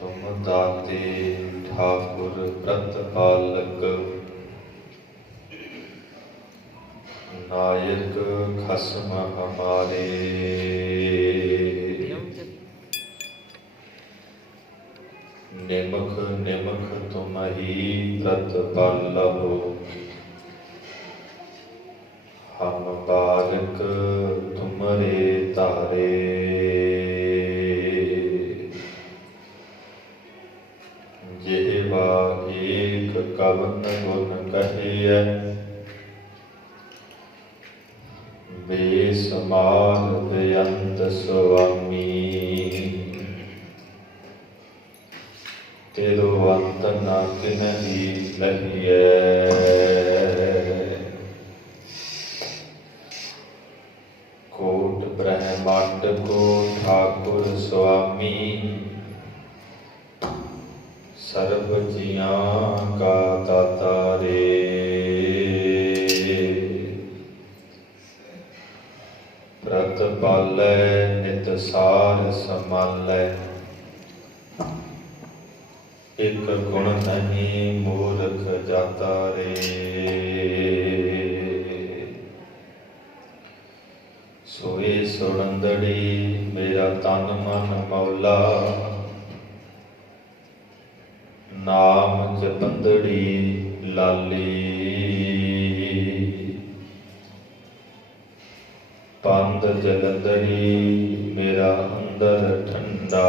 तुम दाते ठाकुर प्रतिपालक, नायक खसम हमारे। निमख निमख तुम ही प्रतिपालहो, हम बालक तुमरे तारे। जिह्वा एक कवन गुण कहिए, बेसमार बेअंत स्वामी। तेरो अंत न किन्ही लहिए, कोट ब्रह्मांड को ठाकुर स्वामी। सर्व जियां का दाता रे। प्रतिपालै नित सार संभालै, एक गुण नहीं मूर्ख जाता रे। सोए सुरंदड़ी मेरा तन मन मौला, नाम जपंदड़ी लाली। पंद जलंदड़ी मेरा अंदर ठंडा,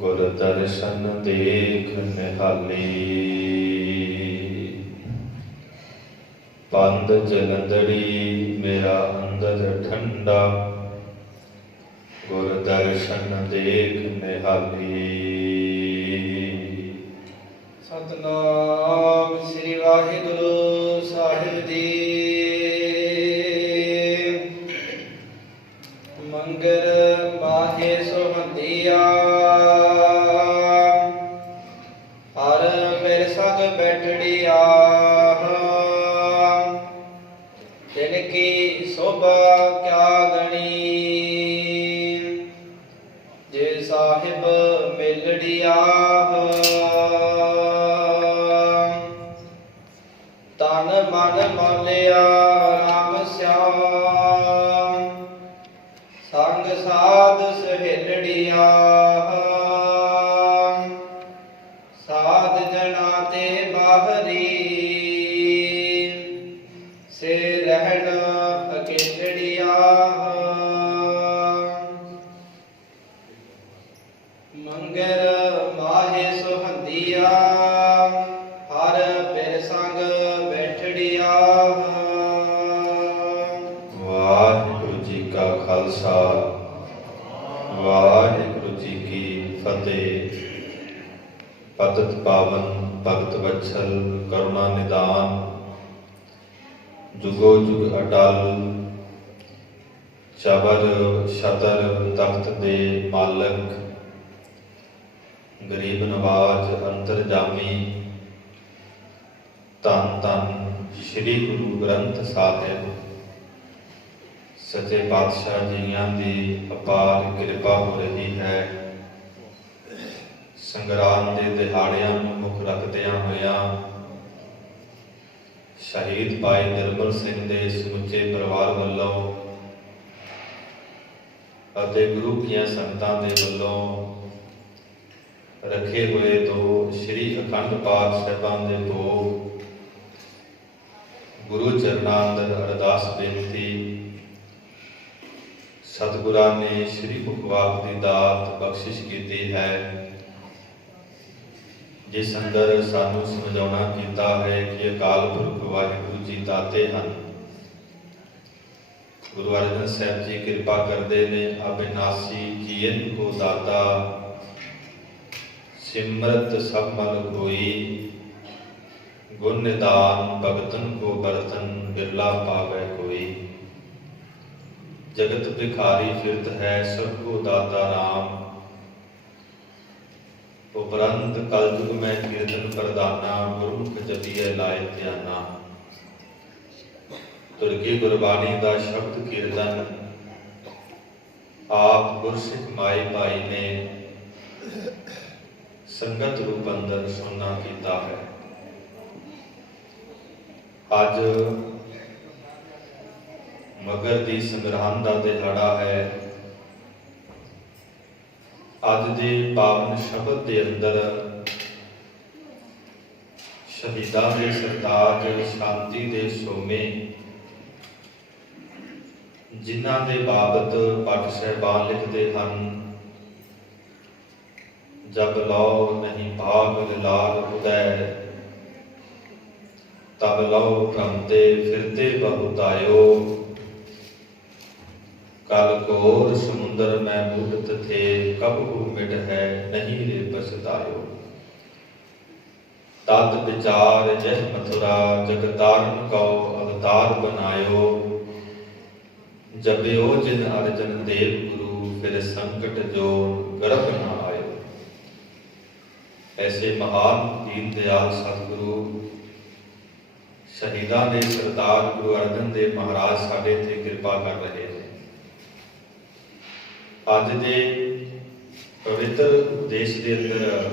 गुर दर्शन देख निहाली। पंद जलंदड़ी मेरा अंदर ठंडा, गुर दर्शन देख निहाली। सतनाम श्री वाहिगुरु साहिब जी। मंगर माहे सोहंदिया, हर फिर संग बैठड़िया। जिनकी शोभा क्या गणी, जे साहिब मिलड़िया। तन मन मालिया राम श्याम, संग साध सहेलड़िया। साध जना ते बाहरी, से रहन अकेलड़िया। मंगर माहे सोहंदिया, हर फिर संग बैठड़िया। वाहिगुरु जी का खालसा, वाहिगुरु जी की फतेह। पतित पावन भगत वत्सल करुणा निदान, जुगो जुग अटल। चबर छतर तख्त दे मालक, गरीब नवाज अंतरजामी। धन धन श्री गुरु ग्रंथ साहिब, सच्चे पातशाह जियां दी अपार किरपा हो रही है। संग्राम के दिहाड़ियां नूं मुख रखदियां होइयां शहीद भाई निर्मल सिंह दे समुचे परिवार वल्लों ਅਤੇ गुरु ਦੀਆਂ संगतां दे वल्लों रखे हुए दो श्री अखंड पाठ ਸਾਹਿਬਾਂ ਦੇ भोग गुरु चरणां अंदर अरदास बेनती। सतगुरां ने श्री मुखवाक की दात बख्शिश की है, जिस अंदर सानू समझाना कीता है कि अकाल पुरख वाहिगुरु जी दाते हैं। गुरु अर्जन साहब जी कृपा करते ने, अविनाशी जीवन को दाता। सिमरत सब मल कोई, गुण निदान भगतन को बर्तन बिरला पावे कोई। जगत भिखारी फिरत है सबको दाता राम, उपरंत कलयुग में कीर्तन प्रदाना। गुरमुख जपिए लाए ध्याना, तुरकी गुरबाणी का शब्द कीर्तन ਆਪ ਗੁਰਸਿੱਖ ਮਾਈ ਭਾਈ ਨੇ ਸੰਗਤ ਰੂਪ ਅੰਦਰ ਸੁਣਨਾ ਕੀਤਾ ਹੈ। ਅੱਜ ਮਗਰ ਦੀ ਸੰਗਰਾਂਦ ਦਾ ਦਿਹਾੜਾ ਹੈ। ਅੱਜ ਦੇ ਪਾਵਨ ਸ਼ਬਦ ਦੇ ਅੰਦਰ ਸ਼ਹੀਦਾਂ ਦੇ ਸਰਤਾਜ ਸ਼ਾਂਤੀ ਦੇ ਸੋਮੇ ਜਿਨ੍ਹਾਂ ਦੇ ਬਾਬਤ ਭੱਟ ਸਾਹਿਬਾਨ ਲਿਖਦੇ ਹਨ, ਜਬ ਲਓ ਨਹੀਂ ਭਾਗ ਲਾਲ ਉਦੈ, ਤਬ ਲਓ ਭ੍ਰਮਤੇ ਫਿਰਤੇ ਬਹੁਤ ਆਇਓ, कल घोर समुंदर में बूढ़त थे, कबहू मिट है नहीं रे पछतायो। तत विचार जह मथुरा जगतारण को अवतार बनायो, जब्यो जिन अर्जन देव गुरु फिर संकट जो गर्भ न आयो। ऐसे महान दीन दयाल सतगुरु शहीदां दे सरदार गुरु अर्जन देव महाराज साडे ते किरपा कर रहे हैं। ਅੱਜ ਦੇ ਪਵਿੱਤਰ ਉਪਦੇਸ਼ ਦੇ ਅੰਦਰ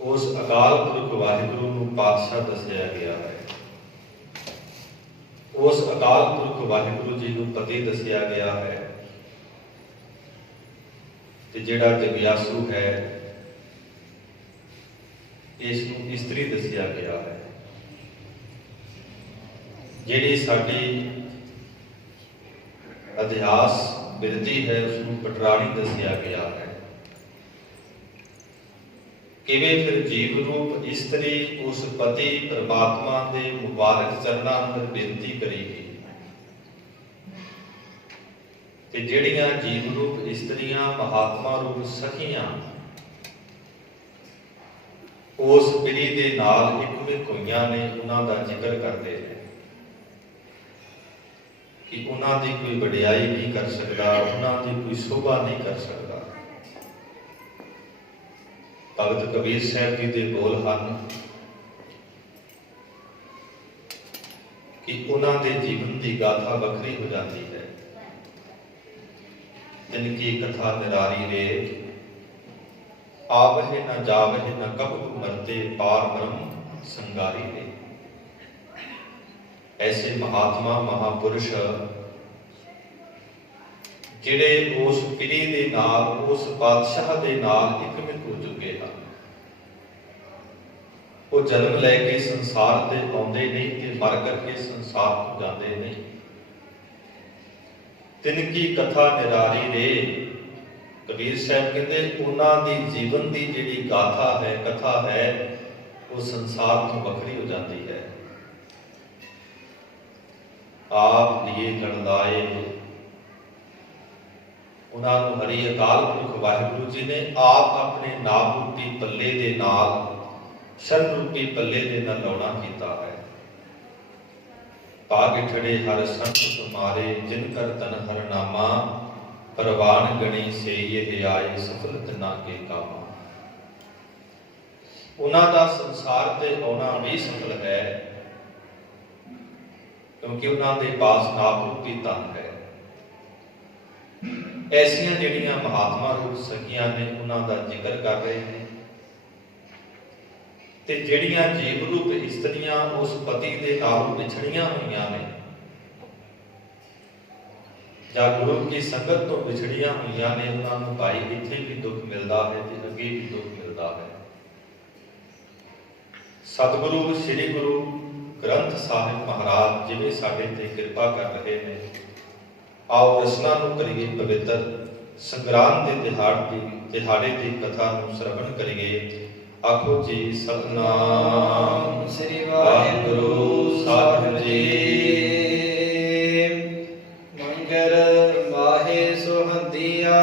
ਉਸ ਅਕਾਲ ਪੁਰਖ ਵਾਹਿਗੁਰੂ ਨੂੰ ਪਾਤਸ਼ਾਹ ਦੱਸਿਆ ਗਿਆ ਹੈ। ਉਸ ਅਕਾਲ ਪੁਰਖ ਵਾਹਿਗੁਰੂ ਜੀ ਨੂੰ ਪਤੀ ਦੱਸਿਆ ਗਿਆ ਹੈ ਤੇ ਜਿਹੜਾ ਜਗਿਆਸੂ ਹੈ ਇਸ ਨੂੰ ਇਸਤਰੀ ਦੱਸਿਆ ਗਿਆ ਹੈ। ਜਿਹੜੀ ਸਾਡੀ ਅਧਿਆਸ ਬਿਰਤੀ ਹੈ ਉਸਨੂੰ ਪਟਰਾਣੀ ਦੱਸਿਆ ਗਿਆ ਹੈ। ਕਿਵੇਂ ਫਿਰ ਜੀਵ ਰੂਪ ਇਸਤਰੀ ਉਸ ਪਤੀ ਪਰਮਾਤਮਾ ਦੇ ਮੁਬਾਰਕ ਚਰਨਾਂ ਅੰਦਰ ਬੇਨਤੀ ਕਰੇਗੀ ਤੇ ਜਿਹੜੀਆਂ ਜੀਵ ਰੂਪ ਇਸਤਰੀਆਂ ਮਹਾਤਮਾ ਰੂਪ ਸਖੀਆਂ ਉਸ ਪਿੜੀ ਦੇ ਨਾਲ ਇਕਮਿਕ ਹੋਈਆਂ ਨੇ, ਉਹਨਾਂ ਦਾ ਜ਼ਿਕਰ ਕਰਦੇ ਨੇ ਕਿ ਉਹਨਾਂ ਦੀ ਕੋਈ ਵਡਿਆਈ ਨਹੀਂ ਕਰ ਸਕਦਾ, ਉਹਨਾਂ ਦੀ ਕੋਈ ਸ਼ੋਭਾ ਨਹੀਂ ਕਰ ਸਕਦਾ। ਭਗਤ ਕਬੀਰ ਸਾਹਿਬ ਜੀ ਦੇ ਬੋਲ ਹਨ ਕਿ ਉਹਨਾਂ ਦੇ ਜੀਵਨ ਦੀ ਗਾਥਾ ਵੱਖਰੀ ਹੋ ਜਾਂਦੀ ਹੈ। ਤਿਨ ਕੀ ਕਥਾ ਨਿਰਾਰੀ ਰੇ, ਆਵਹਿ ਨਾ ਜਾਵਹਿ ਨਾ ਕਬਹੁ ਮਰਤੇ, ਪਾਰ ਬ੍ਰਹਮ ਸੰਗਾਰੀ ਰੇ। ऐसे महात्मा महापुरुष ਜਿਹੜੇ ਉਸ ਪਿੜੀ ਦੇ ਨਾਲ ਉਸ ਪਾਤਸ਼ਾਹ ਦੇ ਨਾਲ ਇਕਮਿਕ ਹੋ ਚੁੱਕੇ ਹਨ। ਉਹ ਜਨਮ ਲੈ ਕੇ ਸੰਸਾਰ ਤੇ ਆਉਂਦੇ ਨਹੀਂ ਤੇ ਮਰ ਕਰਕੇ ਸੰਸਾਰ ਤੋਂ ਜਾਂਦੇ ਨਹੀਂ। ਤਿਨ ਕੀ ਕਥਾ ਨਿਰਾਰੀ ਰੇ, ਕਬੀਰ ਸਾਹਿਬ ਕਹਿੰਦੇ ਉਹਨਾਂ ਦੀ ਜੀਵਨ ਦੀ ਜਿਹੜੀ ਗਾਥਾ ਹੈ, ਕਥਾ ਹੈ, ਉਹ ਸੰਸਾਰ ਤੋਂ ਵੱਖਰੀ ਹੋ ਜਾਂਦੀ ਹੈ। ਆਪ ਲਿਏ ਲੜਦਾਏ, ਉਹਨਾਂ ਨੂੰ ਹਰੀ ਅਕਾਲ ਪੁਰਖ ਵਾਹਿਗੁਰੂ ਜੀ ਨੇ ਆਪ ਆਪਣੇ ਨਾਮ ਰੂਪੀ ਪੱਲੇ ਦੇ ਨਾਲ, ਸ਼ਨ ਰੂਪੀ ਪੱਲੇ ਦੇ ਨਾਲ ਲਾਉਣਾ ਕੀਤਾ ਹੈ। ਭਾਗ ਠੜੇ ਹਰ ਸੰਤ ਤੁਮਾਰੇ, ਜਿਨ ਕਰ ਤਨ ਹਰ ਨਾਮਾ, ਪਰਵਾਨ ਗਣੀ ਸੇ ਇਹ ਆਏ, ਸਫਲ ਤਨਾ ਕੇ ਕਾਮਾ। ਉਹਨਾਂ ਦਾ ਸੰਸਾਰ ਤੇ ਆਉਣਾ ਵੀ ਸਫਲ ਹੈ ਕਿਉਂਕਿ ਉਹਨਾਂ ਦੇ ਪਾਸ ਨਾਮ ਰੂਪੀ ਤਨ ਹੈ। ਐਸੀਆਂ ਜਿਹੜੀਆਂ ਮਹਾਤਮਾ ਰੂਪ ਸਖੀਆਂ ਨੇ ਉਹਨਾਂ ਦਾ ਜ਼ਿਕਰ ਕਰ ਰਹੇ ਨੇ ਤੇ ਜਿਹੜੀਆਂ ਜੀਵ ਰੂਪ ਇਸਤਰੀਆਂ ਉਸ ਪਤੀ ਦੇ ਨਾਲ ਵਿਛੜੀਆਂ ਹੋਈਆਂ ਨੇ ਜਾਂ ਗੁਰੂ ਕੀ ਸੰਗਤ ਤੋਂ ਵਿਛੜੀਆਂ ਹੋਈਆਂ ਨੇ, ਉਹਨਾਂ ਨੂੰ ਭਾਈ ਇੱਥੇ ਵੀ ਦੁੱਖ ਮਿਲਦਾ ਹੈ ਤੇ ਅੱਗੇ ਵੀ ਦੁੱਖ ਮਿਲਦਾ ਹੈ। ਸਤਿਗੁਰੂ ਸ੍ਰੀ ਗੁਰੂ ਗ੍ਰੰਥ ਸਾਹਿਬ ਮਹਾਰਾਜ ਜਿਵੇਂ ਸਾਡੇ ਤੇ ਕਿਰਪਾ ਕਰ ਰਹੇ ਨੇ, ਆਓ ਰਸਨਾ ਨੂੰ ਕਰੀਏ ਪਵਿੱਤਰ। ਸੰਗਰਾਂਦ ਦੇ ਦਿਹਾੜੇ ਦੀ ਕਥਾ ਨੂੰ ਸਰਵਣ ਕਰੀਏ। ਆਖੋ ਜੀ ਸਤਿਨਾਮ ਸ੍ਰੀ ਵਾਹਿਗੁਰੂ ਸਾਹਿਬ ਜੀ। ਮੰਗਰ ਮਾਹੇ ਸੁਹੰਦੀਆ,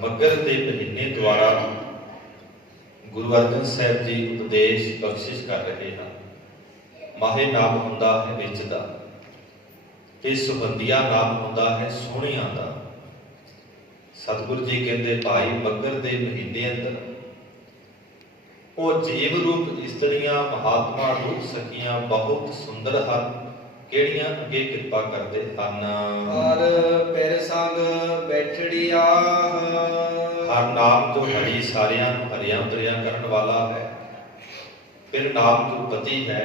ਮੱਘਰ ਦੇ ਮਹੀਨੇ ਦੁਆਰਾ ਗੁਰੂ ਅਰਜਨ ਸਾਹਿਬ ਜੀ ਉਪਦੇਸ਼ ਬਖਸ਼ਿਸ਼ ਕਰ ਰਹੇ ਹਨ। ਮਾਹੇ ਨਾਮ ਹੁੰਦਾ ਹੈ ਵਿੱਚ ਦਾ ਤੇ ਸੁਹੰਦੀਆ ਨਾਮ ਹੁੰਦਾ ਹੈ ਸੋਹਣਿਆਂ ਦਾ। ਸਤਿਗੁਰੂ ਜੀ ਕਹਿੰਦੇ ਭਾਈ ਮੱਘਰ ਦੇ ਮਹੀਨੇ ਅੰਦਰ ਉਹ ਜੀਵ ਰੂਪ ਇਸਤਰੀਆਂ ਮਹਾਤਮਾ ਰੂਪ ਸਖੀਆਂ ਬਹੁਤ ਸੁੰਦਰ ਹਨ, ਕਿਹੜੀਆਂ ਅੱਗੇ ਕਿਰਪਾ ਕਰਦੇ ਹਨ। ਹਰ ਪਿਰ ਸੰਗ ਬੈਠੜੀਆ ਹਰ ਨਾਮ ਜੋ ਹਰੀ ਸਾਰਿਆਂ ਨੂੰ ਹਰਿਆਂ ਤੁਰਿਆਂ ਕਰਨ ਵਾਲਾ ਹੈ। ਫਿਰ ਨਾਮ ਜੋ ਪਤੀ ਹੈ,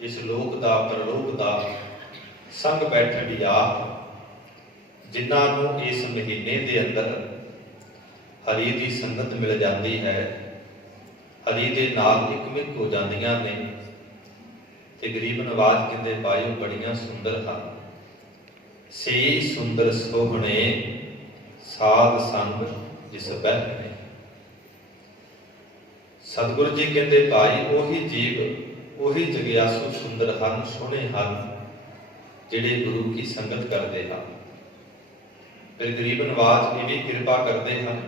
ਇਸ ਲੋਕ ਦਾ ਪਰਲੋਕ ਦਾ ਸੰਗ ਬੈਠੜੀਆ, ਜਿਨ੍ਹਾਂ ਨੂੰ ਇਸ ਮਹੀਨੇ ਦੇ ਅੰਦਰ ਹਰੀ ਦੀ ਸੰਗਤ ਮਿਲ ਜਾਂਦੀ ਹੈ, ਹਰੀ ਦੇ ਨਾਲ ਇਕਮਿਕ ਹੋ ਜਾਂਦੀਆਂ ਨੇ। ਤੇ ਗਰੀਬ ਨਵਾਜ਼ ਕਹਿੰਦੇ ਭਾਈ ਉਹ ਬੜੀਆਂ ਸੁੰਦਰ ਹਨ। ਸੇ ਸੁੰਦਰ ਸੋਹਣੇ ਸਾਧ ਸੰਗ ਜਿਸ ਬਹਿਣੇ। ਸਤਿਗੁਰੂ ਜੀ ਕਹਿੰਦੇ ਭਾਈ ਉਹੀ ਜੀਵ, ਉਹੀ ਜਗਿਆਸੂ ਸੁੰਦਰ ਹਨ, ਸੋਹਣੇ ਹਨ, ਜਿਹੜੇ ਗੁਰੂ ਕੀ ਸੰਗਤ ਕਰਦੇ ਹਨ। ਫਿਰ ਗਰੀਬ ਨਵਾਜ਼ ਇਹ ਵੀ ਕਿਰਪਾ ਕਰਦੇ ਹਨ।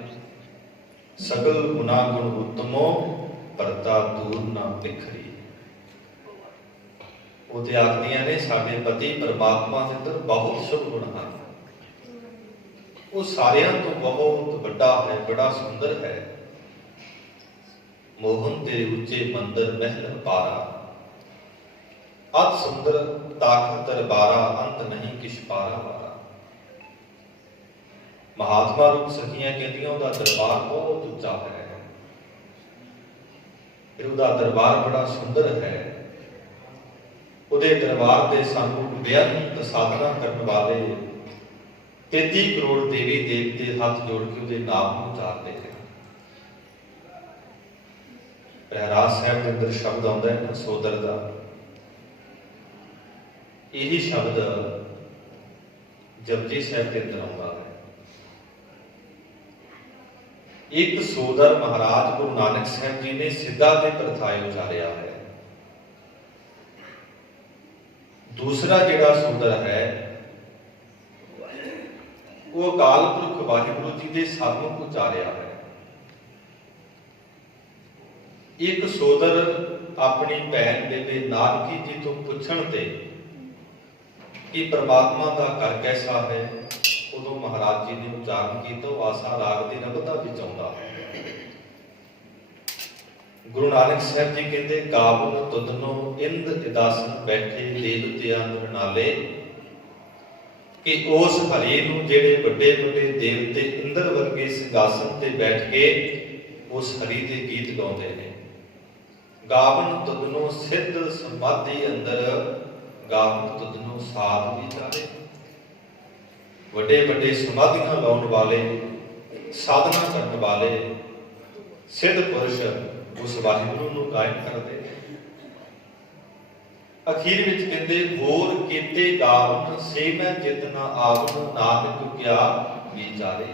ਸਗਲ ਗੁਨਾ ਗੁਣ ਉਤਮੋ ਪਰਤਾ ਦੂਰ ਨਾ ਬਿਖਰੀ। ਉਹ ਤੇ ਆਖਦੀਆਂ ਨੇ ਸਾਡੇ ਪਤੀ ਪਰਮਾਤਮਾ ਦੇ ਅੰਦਰ ਬਹੁਤ ਸ਼ੁਭ ਗੁਣ ਹਨ। ਉਹ ਸਾਰਿਆਂ ਤੋਂ ਬਹੁਤ ਵੱਡਾ ਹੈ, ਬੜਾ ਸੁੰਦਰ ਹੈ। ਮੋਹਨ ਤੇਰੇ ਉੱਚੇ ਮੰਦਰ ਮਹਿਲ ਪਾਰਾ, ਅਤ ਸੁੰਦਰ ਤਾਕਤ ਦਰਬਾਰਾ, ਅੰਤ ਨਹੀਂ ਕਿਛ ਪਾਰਾ ਵਾਰਾ। ਮਹਾਤਮਾ ਰੂਪ ਸਖੀਆਂ ਕਹਿੰਦੀਆਂ ਉਹਦਾ ਦਰਬਾਰ ਬਹੁਤ ਉੱਚਾ ਹੈ, ਫਿਰ ਉਹਦਾ ਦਰਬਾਰ ਬੜਾ ਸੁੰਦਰ ਹੈ। ਉਹਦੇ ਦਰਬਾਰ ਦੇ ਸਾਨੂੰ ਬੇਅੰਤ ਸਾਧਨਾ ਕਰਨ ਵਾਲੇ 33 ਕਰੋੜ ਦੇਵੀ ਦੇਵਤੇ ਹੱਥ ਜੋੜ ਕੇ ਉਹਦੇ ਨਾਮ ਨੂੰ ਉਚਾਰਦੇ ਹਨ। ਰਹਿਰਾਸ ਸਾਹਿਬ ਦੇ ਅੰਦਰ ਸ਼ਬਦ ਆਉਂਦਾ ਹੈ ਸੋਦਰ ਦਾ। ਇਹੀ ਸ਼ਬਦ ਜਪਜੀ ਸਾਹਿਬ ਦੇ ਅੰਦਰ ਆਉਂਦਾ ਹੈ। ਇੱਕ ਸੋਦਰ ਮਹਾਰਾਜ ਗੁਰੂ ਨਾਨਕ ਸਾਹਿਬ ਜੀ ਨੇ ਸਿੱਧਾ ਤੇ ਪ੍ਰਥਾਏ ਉਚਾਰਿਆ ਹੈ। ਦੂਸਰਾ ਜਿਹੜਾ ਸੋਦਰ ਹੈ ਉਹ ਅਕਾਲ ਪੁਰਖ ਵਾਹਿਗੁਰੂ ਜੀ ਦੇ ਸਨਮੁਖ ਉਚਾਰਿਆ ਹੈ। ਇੱਕ ਸੋਦਰ ਆਪਣੀ ਭੈਣ ਬੇਬੇ ਨਾਨਕੀ ਜੀ ਤੋਂ ਪੁੱਛਣ ਤੇ ਕਿ ਪਰਮਾਤਮਾ ਦਾ ਘਰ ਕੈਸਾ ਹੈ, ਉਦੋਂ ਮਹਾਰਾਜ ਜੀ ਨੇ ਉਚਾਰਨ ਕੀਤਾ ਉਹ ਆਸਾ ਰਾਗ ਦੀ ਨਬਤਾ ਵਿੱਚ ਆਉਂਦਾ ਹੈ। ਗੁਰੂ ਨਾਨਕ ਸਾਹਿਬ ਜੀ ਕਹਿੰਦੇ ਗਾਵਨ ਤੁਧਨੋ ਇੰਦ ਇਦਾਸਨ ਬੈਠੇ ਦੇਵਤਿਆਂ ਨਰਨਾਲੇ, ਕਿ ਉਸ ਹਰੀ ਨੂੰ ਜਿਹੜੇ ਵੱਡੇ ਵੱਡੇ ਦੇਵਤੇ ਇੰਦਰ ਵਰਗੇ ਸਿੰਘਾਸਨ ਤੇ ਬੈਠ ਕੇ ਉਸ ਹਰੀ ਦੇ ਗੀਤ ਗਾਉਂਦੇ ਨੇ। ਗਾਵਨ ਤੁਧਨੋ ਸਿੱਧ ਸਮਾਧੀ ਅੰਦਰ, ਗਾਵਨ ਤੁਧਨੋ ਸਾਧ ਵਿਚਾਰੇ। ਵੱਡੇ ਵੱਡੇ ਸਮਾਧੀਆਂ ਲਾਉਣ ਵਾਲੇ, ਸਾਧਨਾ ਕਰਨ ਵਾਲੇ ਸਿੱਧ ਪੁਰਸ਼ ਉਸ ਵਾਹਿਗੁਰੂ ਨੂੰ ਗਾਇਨ ਕਰਦੇ ਨੇ। ਅਖੀਰ ਵਿੱਚ ਕਹਿੰਦੇ ਹੋਰ ਕੀਤੇ ਗਾਵਨ ਸੇ ਮੈਂ ਜਿਤਨਾ ਆਵਨ, ਨਾਨਕ ਕਿਆ ਵਿਚਾਰੇ।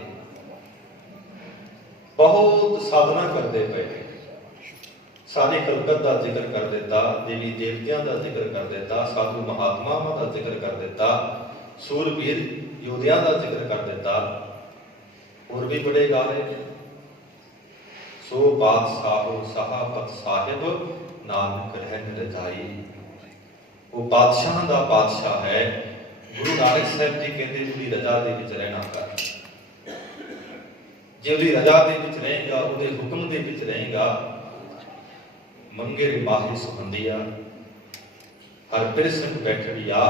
ਬਹੁਤ ਸਾਧਨਾ ਕਰਦੇ ਪਏ ਨੇ। ਸਾਰੇ ਕਲਕਤ ਦਾ ਜ਼ਿਕਰ ਕਰ ਦਿੱਤਾ, ਦੇਵੀ ਦੇਵਤਿਆਂ ਦਾ ਜ਼ਿਕਰ ਕਰ ਦਿੱਤਾ, ਸਾਧੂ ਮਹਾਤਮਾਵਾਂ ਦਾ ਜ਼ਿਕਰ ਕਰ ਦਿੱਤਾ, ਸੂਰਬੀਰ ਯੋਧਿਆਂ ਦਾ ਜ਼ਿਕਰ ਕਰ ਦਿੱਤਾ। ਹੋਰ ਵੀ ਬੜੇ ਗਾ ਰਹੇ ਨੇ। ਸੋ ਬਾਦਸ਼ਾਹੋ ਸਹਾਬਤ ਸਾਹਿਬ, ਨਾਨਕ ਰਹਿਣ ਰਜਾਈ। ਉਹ ਬਾਦਸ਼ਾਹਾਂ ਦਾ ਬਾਦਸ਼ਾਹ ਹੈ। ਗੁਰੂ ਨਾਨਕ ਸਾਹਿਬ ਜੀ ਕਹਿੰਦੇ ਉਹਦੀ ਰਜ਼ਾ ਦੇ ਵਿੱਚ ਰਹਿਣਾ ਕਰ। ਜੇ ਉਹਦੀ ਰਜ਼ਾ ਦੇ ਵਿੱਚ ਰਹੇਗਾ, ਉਹਦੇ ਹੁਕਮ ਦੇ ਵਿੱਚ ਰਹੇਗਾ, ਮੰਗੇ ਮਾਹੀ ਸੁਹੰਦੀਆ, ਹਰ ਪਿਰ ਸੰਗ ਬੈਠੜੀਆ,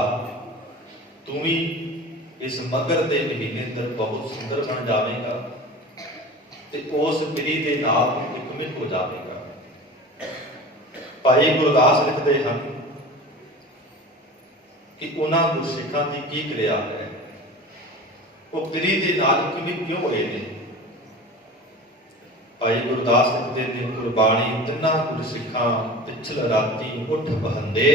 ਤੂੰ ਵੀ ਇਸ ਮਗਰ ਦੇ ਮਹੀਨੇ ਅੰਦਰ ਬਹੁਤ ਸੁੰਦਰ ਬਣ ਜਾਵੇਗਾ ਤੇ ਉਸ ਪਿਰੀ ਦੇ ਨਾਲ ਇਕਮਿਕ ਹੋ ਜਾਵੇਗਾ। ਭਾਈ ਗੁਰਦਾਸ ਲਿਖਦੇ ਹਨ ਕਿ ਉਹਨਾਂ ਗੁਰਸਿੱਖਾਂ ਦੀ ਕੀ ਕਿਰਿਆ ਹੈ, ਉਹ ਪਿਰੀ ਦੇ ਨਾਲ ਇਕਮਿਕ ਕਿਉਂ ਹੋਏ ਨੇ। ਭਾਈ ਗੁਰਦਾਸ ਲਿਖਦੇ ਨੇ ਕੁਰਬਾਨੀ ਤਿੰਨਾਂ ਗੁਰਸਿੱਖਾਂ ਪਿਛਲ ਰਾਤੀ ਉੱਠ ਬਹੰਦੇ,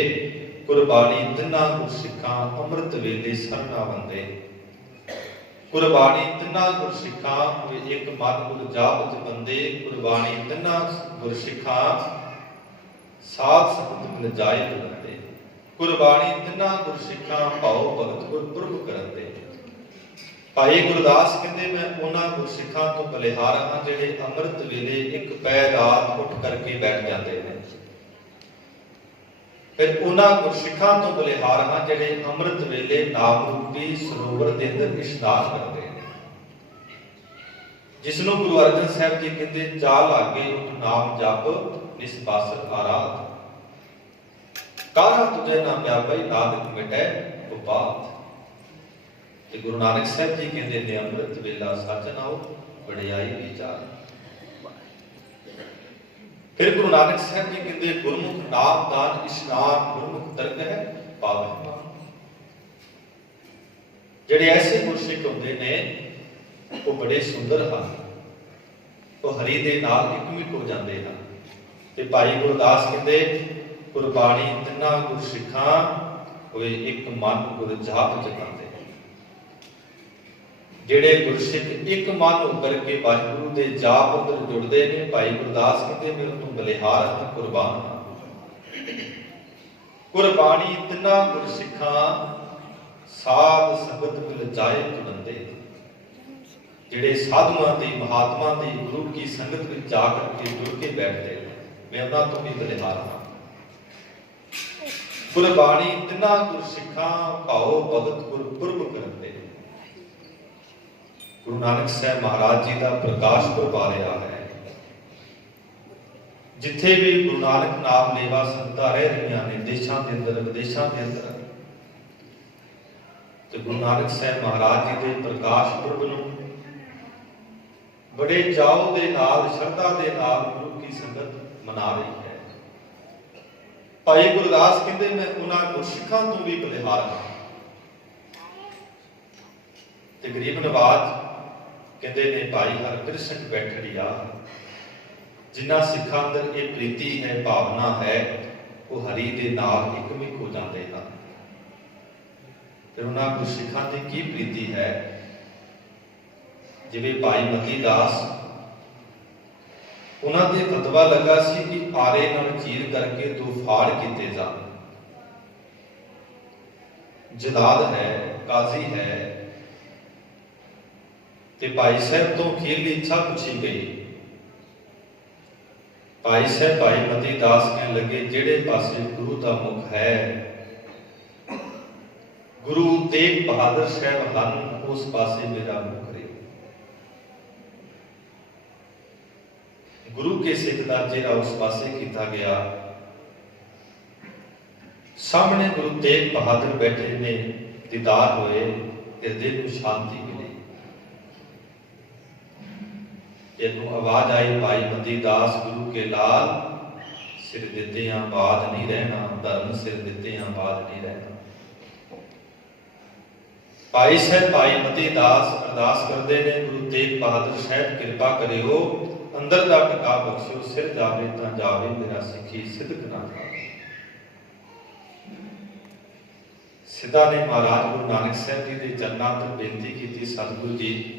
ਕੁਰਬਾਨੀ ਤਿੰਨਾਂ ਗੁਰਸਿੱਖਾਂ ਅੰਮ੍ਰਿਤ ਵੇਲੇ ਸਰਨਾ ਬੰਦੇ। ਕੁਰਬਾਨੀ ਤਿੰਨਾਂ ਗੁਰਸਿੱਖਾਂ ਇੱਕ ਮਨ ਗੁਰ ਜਾਪ ਬੰਦੇ, ਕੁਰਬਾਨੀ ਤਿੰਨਾਂ ਗੁਰਸਿੱਖਾਂ ਸਾਧ ਸੰਗਤ ਮਿਲ ਜਾਏ ਬੰਦੇ। ਕੁਰਬਾਨੀ ਤਿੰਨਾਂ ਗੁਰਸਿੱਖਾਂ ਭਾਉ ਭਗਤ ਗੁਰਪੁਰਬ ਕਰੰਦੇ। ਭਾਈ ਗੁਰਦਾਸ ਕਹਿੰਦੇ ਮੈਂ ਉਹਨਾਂ ਗੁਰਸਿੱਖਾਂ ਤੋਂ ਬਲਿਹਾਰ ਹਾਂ ਜਿਹੜੇ ਅੰਮ੍ਰਿਤ ਵੇਲੇ ਇੱਕ ਪੈ ਰਾਤ ਉੱਠ ਕਰਕੇ ਬੈਠ ਜਾਂਦੇ ਨੇ। ਫਿਰ ਉਹਨਾਂ ਗੁਰਸਿੱਖਾਂ ਤੋਂ ਬਲਿਹਾਰ ਹਾਂ ਜਿਹੜੇ ਅੰਮ੍ਰਿਤ ਵੇਲੇ ਨਾਮ ਰੂਪੀ ਸਰੋਵਰ ਦੇ ਅੰਦਰ ਇਸ਼ਨਾਨ ਕਰਦੇ ਨੇ। ਜਿਸ ਨੂੰ ਗੁਰੂ ਅਰਜਨ ਸਾਹਿਬ ਜੀ ਕਹਿੰਦੇ ਚਾਹ ਲਾਗੇ ਉਹ ਨਾਮ ਜਪ ਨਿਸਬਾਸਰ ਆਰਾਧ। ਕਾਹਰਾ ਤੁਝੇ ਨਾ ਪਿਆਪਈ ਨਾਨਕ ਮਿਟੈ ਉਪਾਤ। ਤੇ ਗੁਰੂ ਨਾਨਕ ਸਾਹਿਬ ਜੀ ਕਹਿੰਦੇ ਨੇ ਅੰਮ੍ਰਿਤ ਵੇਲਾ ਸੱਚ ਨਾਉ ਵਡਿਆਈ ਵਿਚਾਰ। ਫਿਰ ਗੁਰੂ ਨਾਨਕ ਸਾਹਿਬ ਜੀ ਕਹਿੰਦੇ ਗੁਰਮੁਖ ਨਾਮ ਦਾਨ ਇਸ਼ਨਾਨ ਗੁਰਮੁਖ ਤਰਕ ਹੈ ਪਾਵਨ। ਜਿਹੜੇ ਐਸੇ ਗੁਰਸਿੱਖ ਹੁੰਦੇ ਨੇ ਉਹ ਬੜੇ ਸੁੰਦਰ ਹਨ, ਉਹ ਹਰੀ ਦੇ ਨਾਲ ਇਕਮਿਕ ਹੋ ਜਾਂਦੇ ਹਨ। ਤੇ ਭਾਈ ਗੁਰਦਾਸ ਕਹਿੰਦੇ ਗੁਰਬਾਣੀ ਤਿੰਨਾਂ ਗੁਰਸਿੱਖਾਂ ਹੋਏ ਇੱਕ ਮਨ ਗੁਰ ਜਾਪ ਜਗਾਉਂਦੇ। ਜਿਹੜੇ ਗੁਰਸਿੱਖ ਇੱਕ ਮਨ ਹੋ ਕਰਕੇ ਵਾਹਿਗੁਰੂ ਦੇ ਜਾਪ ਅੰਦਰ ਜੁੜਦੇ ਨੇ, ਭਾਈ ਗੁਰਦਾਸ ਕਹਿੰਦੇ ਮੈਂ ਉਹਨੂੰ ਬਲਿਹਾਰ ਹਾਂ, ਕੁਰਬਾਨ ਹਾਂ। ਗੁਰਬਾਣੀ ਤਿੰਨਾਂ ਗੁਰਸਿੱਖਾਂ ਸਾਧ ਸੰਗਤ ਮਿਲ ਜਾਏ ਤੁਲੰਦੇ। ਜਿਹੜੇ ਸਾਧੂਆਂ ਦੀ ਮਹਾਤਮਾ ਦੀ ਗੁਰੂ ਕੀ ਸੰਗਤ ਵਿੱਚ ਜਾ ਕਰਕੇ ਜੁੜ ਕੇ ਬੈਠਦੇ ਨੇ, ਮੈਂ ਉਹਨਾਂ ਤੋਂ ਵੀ ਬਲਿਹਾਰ ਹਾਂ। ਗੁਰਬਾਣੀ ਤਿੰਨਾਂ ਗੁਰਸਿੱਖਾਂ ਭਾਉ ਭਗਤ ਗੁਰਪੁਰਬ ਕਰੰਦੇ। ਗੁਰੂ ਨਾਨਕ ਸਾਹਿਬ ਮਹਾਰਾਜ ਜੀ ਦਾ ਪ੍ਰਕਾਸ਼ ਪੁਰਬ ਆ ਰਿਹਾ ਹੈ। ਜਿੱਥੇ ਵੀ ਗੁਰੂ ਨਾਨਕ ਨਾਮ ਲੇਵਾ ਸੰਗਤਾਂ ਰਹਿ ਰਹੀਆਂ ਨੇ, ਦੇਸ਼ਾਂ ਦੇ ਅੰਦਰ ਵਿਦੇਸ਼ਾਂ ਦੇ ਅੰਦਰ, ਤੇ ਗੁਰੂ ਨਾਨਕ ਸਾਹਿਬ ਮਹਾਰਾਜ ਜੀ ਦੇ ਪ੍ਰਕਾਸ਼ ਪੁਰਬ ਨੂੰ ਬੜੇ ਚਾਅ ਦੇ ਨਾਲ, ਸ਼ਰਧਾ ਦੇ ਨਾਲ ਗੁਰੂ ਕੀ ਸੰਗਤ ਮਨਾ ਰਹੀ ਹੈ। ਭਾਈ ਗੁਰਦਾਸ ਕਹਿੰਦੇ ਮੈਂ ਉਹਨਾਂ ਗੁਰਸਿੱਖਾਂ ਤੋਂ ਵੀ ਬਲਿਹਾਰ ਹਾਂ। ਤੇ ਗਰੀਬ ਨਵਾਜ ਕਹਿੰਦੇ ਨੇ ਭਾਈ ਹਰਕ੍ਰਿਸ਼ਨ ਬੈਠੜੀਆ। ਜਿਨ੍ਹਾਂ ਸਿੱਖਾਂ ਅੰਦਰ ਇਹ ਪ੍ਰੀਤੀ ਹੈ, ਭਾਵਨਾ ਹੈ, ਉਹ ਹਰੀ ਦੇ ਨਾਲ ਇਕਮਿਕ ਹੋ ਜਾਂਦੇ ਹਨ। ਫਿਰ ਉਹਨਾਂ ਗੁਰਸਿੱਖਾਂ ਦੀ ਕੀ ਪ੍ਰੀਤੀ ਹੈ? ਜਿਵੇਂ ਭਾਈ ਮਤੀ ਦਾਸ, ਉਹਨਾਂ ਦੇ ਫਤਵਾ ਲੱਗਾ ਸੀ ਕਿ ਆਰੇ ਨਾਲ ਚੀਰ ਕਰਕੇ ਦੋ ਫਾੜ ਕੀਤੇ ਜਾਣ। ਜਲਾਦ ਹੈ, ਕਾਜ਼ੀ ਹੈ, ਤੇ ਭਾਈ ਸਾਹਿਬ ਤੋਂ ਅਖੀਰਲੀ ਇੱਛਾ ਪੁੱਛੀ ਗਈ। ਭਾਈ ਸਾਹਿਬ ਭਾਈ ਮਤੀ ਦਾਸ ਕਹਿਣ ਲੱਗੇ ਜਿਹੜੇ ਪਾਸੇ ਗੁਰੂ ਦਾ ਮੁਖ ਹੈ, ਗੁਰੂ ਤੇਗ ਬਹਾਦਰ ਸਾਹਿਬ ਹਨ, ਉਸ ਪਾਸੇ ਮੇਰਾ ਮੁਖ ਰਹੇ। ਗੁਰੂ ਕੇ ਸਿੱਖ ਦਾ ਚਿਹਰਾ ਉਸ ਪਾਸੇ ਕੀਤਾ ਗਿਆ। ਸਾਹਮਣੇ ਗੁਰੂ ਤੇਗ ਬਹਾਦਰ ਬੈਠੇ ਨੇ, ਦੀਦਾਰ ਹੋਏ, ਹਿਰਦੇ ਨੂੰ ਸ਼ਾਂਤੀ ਮਿਲੀ। ਇਹਨੂੰ ਆਵਾਜ਼ ਆਈ ਭਾਈ ਮਤੀ ਦਾਸ ਗੁਰੂ ਕੇ ਲਾਲ, ਸਿਰ ਦਿੱਤਿਆਂ ਬਾਦ ਨਹੀਂ ਰਹਿਣਾ, ਧਰਮ ਸਿਰ ਦਿੱਤਿਆਂ ਬਾਦ ਨਹੀਂ ਰਹਿਣਾ। ਭਾਈ ਸਾਹਿਬ ਭਾਈ ਮਤੀ ਦਾਸ ਅਰਦਾਸ ਕਰਦੇ ਨੇ, ਗੁਰੂ ਤੇਗ ਬਹਾਦਰ ਸਾਹਿਬ ਕਿਰਪਾ ਕਰਿਓ, ਅੰਦਰ ਦਾ ਟਿਕਾ ਬਖਸ਼ਿਓ, ਸਿਰ ਜਾਵੇ ਤਾਂ ਜਾਵੇ, ਮੇਰਾ ਸਿੱਖੀ ਸਿੱਧਕ ਨਾ ਖਾਵੇ। ਸਿੱਧਾ ਨੇ ਮਹਾਰਾਜ ਗੁਰੂ ਨਾਨਕ ਸਾਹਿਬ ਜੀ ਦੇ ਚਰਨਾਂ ਤੋਂ ਬੇਨਤੀ ਕੀਤੀ, ਸਤਿਗੁਰੂ ਜੀ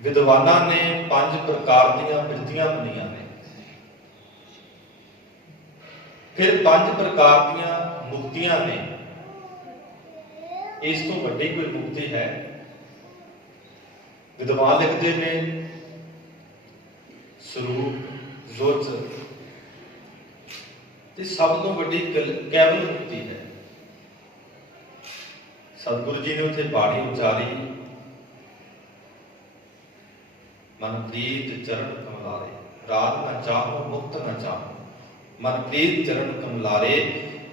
ਵਿਦਵਾਨਾਂ ਨੇ 5 ਪ੍ਰਕਾਰ ਦੀਆਂ ਬਿਰਤੀਆਂ ਮੰਨੀਆਂ ਨੇ, ਫਿਰ 5 ਪ੍ਰਕਾਰ ਦੀਆਂ ਮੁਕਤੀਆਂ ਨੇ। ਇਸ ਤੋਂ ਵੱਡੀ ਕੋਈ ਮੁਕਤੀ ਹੈ? ਵਿਦਵਾਨ ਲਿਖਦੇ ਨੇ ਸਰੂਪ, ਜੋਤ, ਤੇ ਸਭ ਤੋਂ ਵੱਡੀ ਕੇਵਲ ਮੁਕਤੀ ਹੈ। ਸਤਿਗੁਰੂ ਜੀ ਨੇ ਉੱਥੇ ਬਾਣੀ ਉਚਾਰੀ, ਮਨਪ੍ਰੀਤ ਚਰਨ ਕਮਲਾਰੇ, ਰਾਤ ਨਾ ਚਾਹੋ ਮੁਕਤ ਨਾ ਚਾਹੋ, ਮਨਪ੍ਰੀਤ ਚਰਨ ਕਮਲਾਰੇ।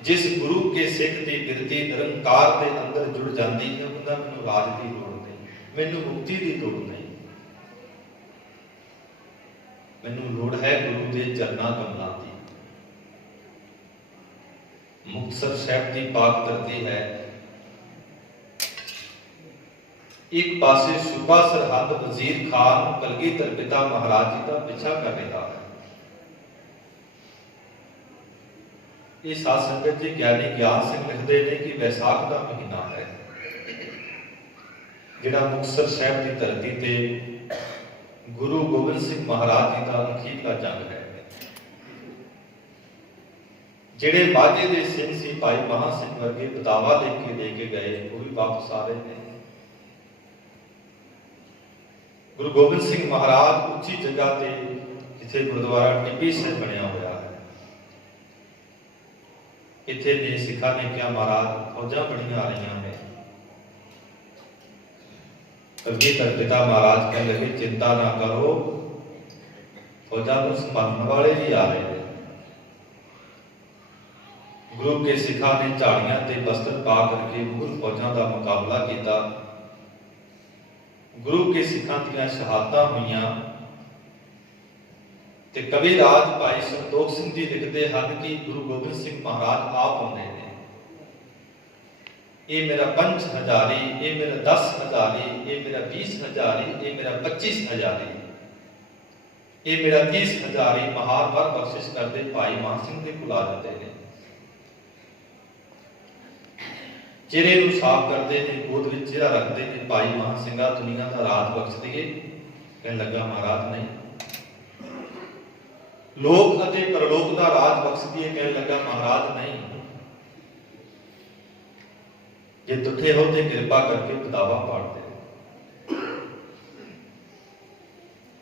ਜਿਸ ਗੁਰੂ ਕੇ ਸਿੱਖ ਦੀ ਬਿਰਤੀ ਨਿਰੰਕਾਰ ਦੇ ਅੰਦਰ ਜੁੜ ਜਾਂਦੀ ਹੈ, ਉਹਦਾ ਮੈਨੂੰ ਰਾਜ ਦੀ ਲੋੜ ਨਹੀਂ, ਮੈਨੂੰ ਮੁਕਤੀ ਦੀ ਲੋੜ ਨਹੀਂ, ਮੈਨੂੰ ਲੋੜ ਹੈ ਗੁਰੂ ਦੇ ਚਰਨਾਂ ਕਮਲਾਂ ਦੀ। ਮੁਕਤਸਰ ਸਾਹਿਬ ਦੀ ਪਾਕ ਧਰਤੀ ਹੈ। ਇੱਕ ਪਾਸੇ ਸੂਬਾ ਸਰਹੰਦ ਵਜ਼ੀਰ ਖਾਨ ਕਲਗੀਧਰ ਪਿਤਾ ਮਹਾਰਾਜ ਜੀ ਦਾ ਪਿੱਛਾ ਕਰ ਰਿਹਾ ਹੈ। ਇਹ ਸਾਧ ਸੰਗਤ ਜੀ ਗਿਆਨੀ ਗਿਆਨ ਸਿੰਘ ਲਿਖਦੇ ਨੇ ਕਿ ਵੈਸਾਖ ਦਾ ਮਹੀਨਾ ਹੈ, ਜਿਹੜਾ ਮੁਕਤਸਰ ਸਾਹਿਬ ਦੀ ਧਰਤੀ ਤੇ ਗੁਰੂ ਗੋਬਿੰਦ ਸਿੰਘ ਮਹਾਰਾਜ ਜੀ ਦਾ ਅਖੀਰਲਾ ਜੰਗ ਹੈ। ਜਿਹੜੇ ਮਾਝੇ ਦੇ ਸਿੰਘ ਸੀ, ਭਾਈ ਮਹਾਂ ਸਿੰਘ ਵਰਗੇ ਬਦਾਵਾ ਲੈ ਕੇ ਗਏ, ਉਹ ਵੀ ਵਾਪਸ ਆ ਰਹੇ ਨੇ। ਗੁਰੂ ਗੋਬਿੰਦ ਸਿੰਘ ਮਹਾਰਾਜ ਉੱਚੀ ਜਗ੍ਹਾ ਤੇ, ਜਿੱਥੇ ਗੁਰਦੁਆਰਾ ਟਿੱਬੀ ਸਾਹਿਬ ਬਣਿਆ ਹੋਇਆ ਹੈ, ਇੱਥੇ ਨੇ ਸਿੱਖਾਂ ਨੇ ਕਿਹਾ ਮਹਾਰਾਜ ਫੌਜਾਂ ਬੜੀਆਂ ਆ ਰਹੀਆਂ ਨੇ। ਕਲਗੀਧਰ ਪਿਤਾ ਮਹਾਰਾਜ ਕਹਿ ਲਗੇ ਚਿੰਤਾ ਨਾ ਕਰੋ, ਫੌਜਾਂ ਨੂੰ ਸੰਭਾਲਣ ਵਾਲੇ ਵੀ ਆ ਰਹੇ ਨੇ। गुरु के सिखा ने झाड़ियां ते बस्तर पा करके मुगल फौजां का मुकाबला किया। गुरु के सिखा दियां शहादतां होईयां ते कवि राज भाई संतोख सिंह जी लिखते हैं कि गुरु गोबिंद सिंह महाराज आप आउंदे ने, ये मेरा 5 हजारी, ये मेरा 10 हजारी, ये मेरा 20 हजारी, ये मेरा 25 हजारी, ये मेरा 30 हजारी महार वर बख्शिश करते भाई मान सिंह के बुला जाते हैं। चेहरे को साफ करते हैं, गोद में चेहरा रखते हैं, भाई मान सिंह दुनिया का राज बख्श दिए। कहने लगा महाराज नहीं, लोक अते परलोक का राज बख्श दिए। कहने लगा महाराज नहीं, जे दुखे हो तो कृपा करके बदावा पाड़ दे।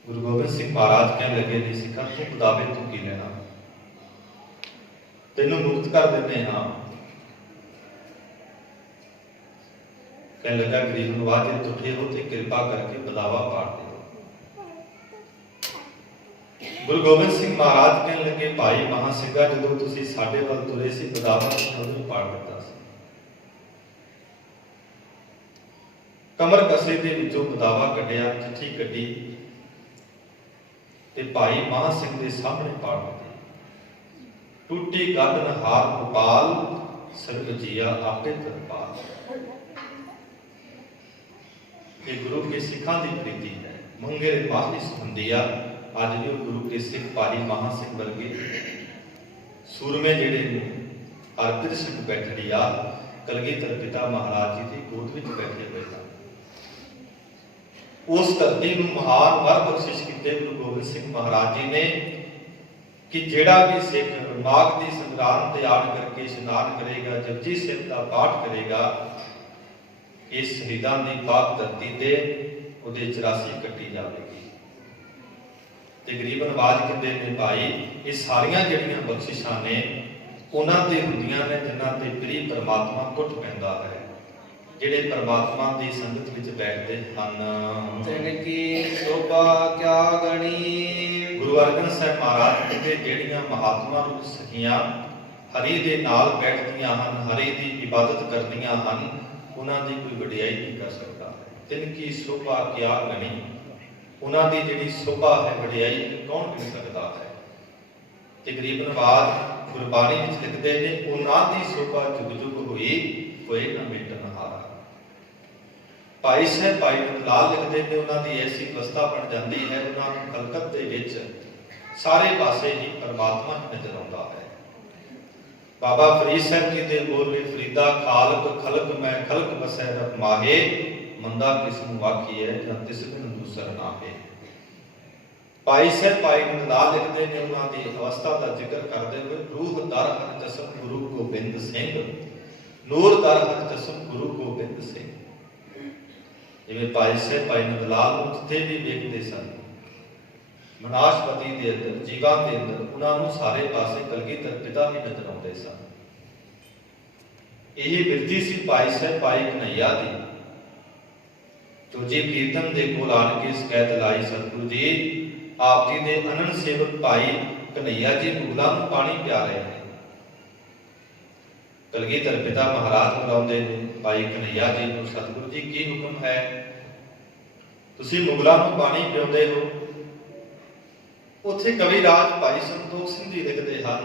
गुरु गोबिंद सिंह महाराज कहने लगे नहीं सिखा तू बदावे तू की लेना, तेनों मुक्त कर देते हाँ। कहने लगा गरीब नवाज जे दुखे हो तो कृपा करके बदावा पाड़ दे। गुरु गोबिंद सिंह महाराज कहने लगे भाई महा सिंघा जदों तुसीं साडे वल तुरे सी बदावा उदों पाड़ दिता सी। कमर कसे दे विचों बदावा कढ़िया, चिट्ठी कढ़ी ते भाई महा सिंह दे सामने पाड़ दिती। टूटी गद हार गोपाल सर्व जिया आपे तरपाल। ये गुरु के सिखा की प्रीति है। मंगे माही सुंदिया अज भी गुरु के सिख भाई महा सिंह वर्गे सूरमे जिहड़े ने हरप्रीत सिंह बैठड़िया कलगीधर पिता महाराज जी की गोद में बैठे हुए हैं। उस धरती को महान वर बख्शिश किए गुरु गोबिंद सिंह महाराज जी ने कि जेड़ा भी सिख माघ की संग्राम ते आड़ करके इशनान करेगा, जपजी साहिब का पाठ करेगा, इस शहीदां दी पाक धरती ते उहदे 84 कट्टी जाएगी। तकरीबन आवाज कहते हैं भाई ये सारियां जिहड़ियां बख्शिशां ने उन्हां ते हुंदियां ने जिन्हां ते प्रिय परमात्मा टुट पैंदा है, जिहड़े परमात्मा दी संगत विच बैठदे हन। तिनकी शोभा क्या गणी। गुरु अर्जन साहिब महाराज कहते जिहड़ियां महात्मा रूप सखियां हरि दे नाल बैठदियां हन, हरि दी इबादत करदियां हन, उन्हां दी कोई वडियाई नहीं कर सकता। तिनकी शोभा क्या गणी, उन्हां दी जिहड़ी शोभा है वडियाई कौन कर सकता है। तकरीबन बाद गुरबाणी विच लिखदे ने उन्हां दी शोभा जुग जुग होई कोई ना मिटन हारा। भाई साहब भाई नंदलाल लिखदे ने उन्हां दी ऐसी अवस्था बन जाती है, उन्हां नूं खलकत दे विच सारे पासे ही परमात्मा नजर आउंदा है। बाबा फरीद साहब जी दे बोल ने फरीदा खालक खलक मैं खलक बसै रब माहे, मंदा किसनूं आखिए जां तिस बिन दूसर नाहे। भाई साहब भाई नंदलाल लिखते हैं उन्होंने अवस्था का जिक्र करते हुए रूह दर हर जसम गुरु गोबिंद सिंह, नूर दर हर जसम गुरु गोबिंद सिंह। जिवें भाई साहब भाई नंदलाल जिथे भी वेखते सन मनाशपति के अंदर जीवां के अंदर उन्होंने सारे पासे कलगीधर पिता ही नजर आते सन। यही बिरती सी भाई साहब भाई कन्हैया दी तो जी कीर्तन के कोल आन के शिकायत लाई सतगुरु जी आप जी दे अनन सेवक भाई कन्हैया जी मुगलां नूं पानी पिया रहे हैं। कलगीधर पिता महाराज बुलाउंदे ने भाई कन्हैया जी नूं सतगुरु जी की हुक्म है, तुसीं मुगलां नूं पानी पिआउंदे हो। उत्थे कविराज भाई संतोख सिंह जी लिखते हैं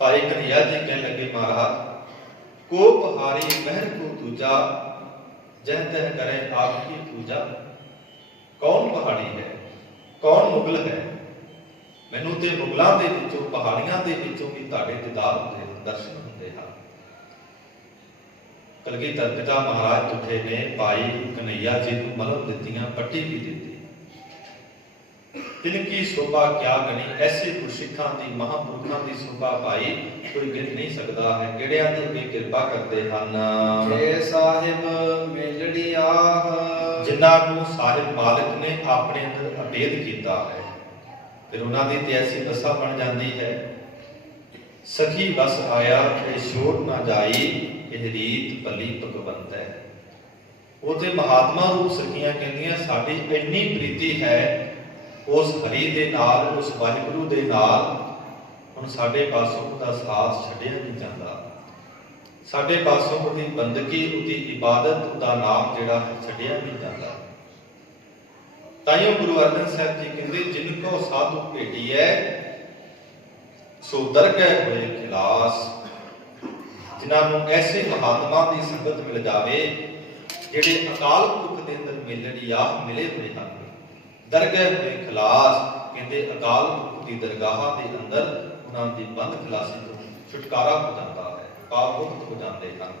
भाई कन्हैया जी कहने लगे महाराज को पहाड़ी महर को दूजा जह तह करे आपकी पूजा। कौन पहाड़ी है, कौन मुगल है, मैनू ते मुगलों के विचों पहाड़ियां के विचों भी तुहाडे दीदार होंदे दर्शन होंदे हैं। कलगीधर पिता महाराज तुठे ने भाई कन्हैया जी को मलम दित्तियां, पट्टी भी दी। तिनकी शोभा क्या गणी, ऐसे गुरसिखां दी महापुरखां दी शोभा भाई कोई गिन नहीं सकता है। किहड़ियां दी भी किरपा करते हन। जे साहिब मेलड़िया जिन्हां नूं साहिब मालिक ने अपने अंदर अभेद कीता है, फिर उन्हां दी ते ऐसी दशा बन जाती है। सखी बस आया ते छोड़ ना जाई, यह रीत भली भगवंत है। वो ते महात्मा रूप सखियां कहंदियां साडी इन्नी प्रीति है उस हरि दे नाल, उस वाहिगुरू दे नाल ਹੁਣ ਸਾਡੇ ਪਾਸੋਂ ਉਹਦਾ ਸਾਥ ਛੱਡਿਆ ਨਹੀਂ ਜਾਂਦਾ। ਸਾਡੇ ਪਾਸੋਂ ਉਹਦੀ ਬੰਦਗੀ, ਉਹਦੀ ਇਬਾਦਤ, ਉਹਦਾ ਨਾਮ ਜਿਹੜਾ ਹੈ ਛੱਡਿਆ ਨਹੀਂ ਜਾਂਦਾ। ਤਾਈਓ ਗੁਰੂ ਅਰਜਨ ਸਾਹਿਬ ਜੀ ਕਹਿੰਦੇ ਜਿਨ ਕੋ ਸਾਧੂ ਭੇਟੀਐ ਸੋ ਦਰਗਹਿ ਹੋਏ ਖਿਲਾਸ। ਜਿਨ੍ਹਾਂ ਨੂੰ ਐਸੇ ਮਹਾਤਮਾ ਦੀ ਸੰਗਤ ਮਿਲ ਜਾਵੇ ਜਿਹੜੇ ਅਕਾਲ ਪੁਰਖ ਦੇ ਅੰਦਰ ਮਿਲਣ ਆਹ ਮਿਲੇ ਹੋਏ ਹਨ। ਦਰਗਹਿ ਹੋਏ ਖਿਲਾਸ ਕਹਿੰਦੇ ਅਕਾਲ ਪੁਰਖ ਦੀ ਦਰਗਾਹ ਦੇ ਅੰਦਰ ਉਹਨਾਂ ਦੀ ਬੰਦ ਖਲਾਸੀ ਤੋਂ ਛੁਟਕਾਰਾ ਹੋ ਜਾਂਦਾ ਹੈ, ਪਾਪ ਮੁਕਤ ਹੋ ਜਾਂਦੇ ਹਨ।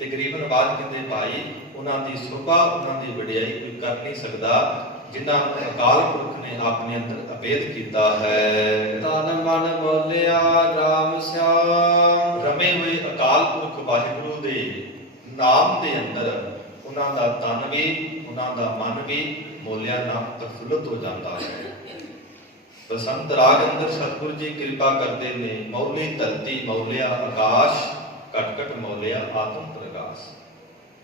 ਤੇ ਗਰੀਬ ਨਵਾਜ ਕਹਿੰਦੇ ਭਾਈ ਉਹਨਾਂ ਦੀ ਸੋਭਾ, ਉਹਨਾਂ ਦੀ ਵਡਿਆਈ ਕੋਈ ਕਰ ਨਹੀਂ ਸਕਦਾ ਜਿਨ੍ਹਾਂ ਨੂੰ ਅਕਾਲ ਪੁਰਖ ਨੇ ਆਪਣੇ ਅੰਦਰ ਅਭੇਦ ਕੀਤਾ ਹੈ। ਤਨ ਮਨ ਬੋਲਿਆ ਰਾਮ ਸਿਆਮ। ਰਮੇ ਹੋਏ ਅਕਾਲ ਪੁਰਖ ਵਾਹਿਗੁਰੂ ਦੇ ਨਾਮ ਦੇ ਅੰਦਰ ਉਹਨਾਂ ਦਾ ਤਨ ਵੀ, ਉਹਨਾਂ ਦਾ ਮਨ ਵੀ ਮੋਲਿਆ ਨਾਮ ਪ੍ਰਫੁੱਲਤ ਹੋ ਜਾਂਦਾ ਹੈ। ਬਸੰਤ ਰਾਗ ਅੰਦਰ ਸਤਿਗੁਰੂ ਜੀ ਕਿਰਪਾ ਕਰਦੇ ਨੇ। ਮੌਲੀ ਧਰਤੀ ਮੌਲਿਆ ਆਕਾਸ਼, ਘਟ ਘਟ ਮੌਲਿਆ ਆਤਮ ਪ੍ਰਕਾਸ਼।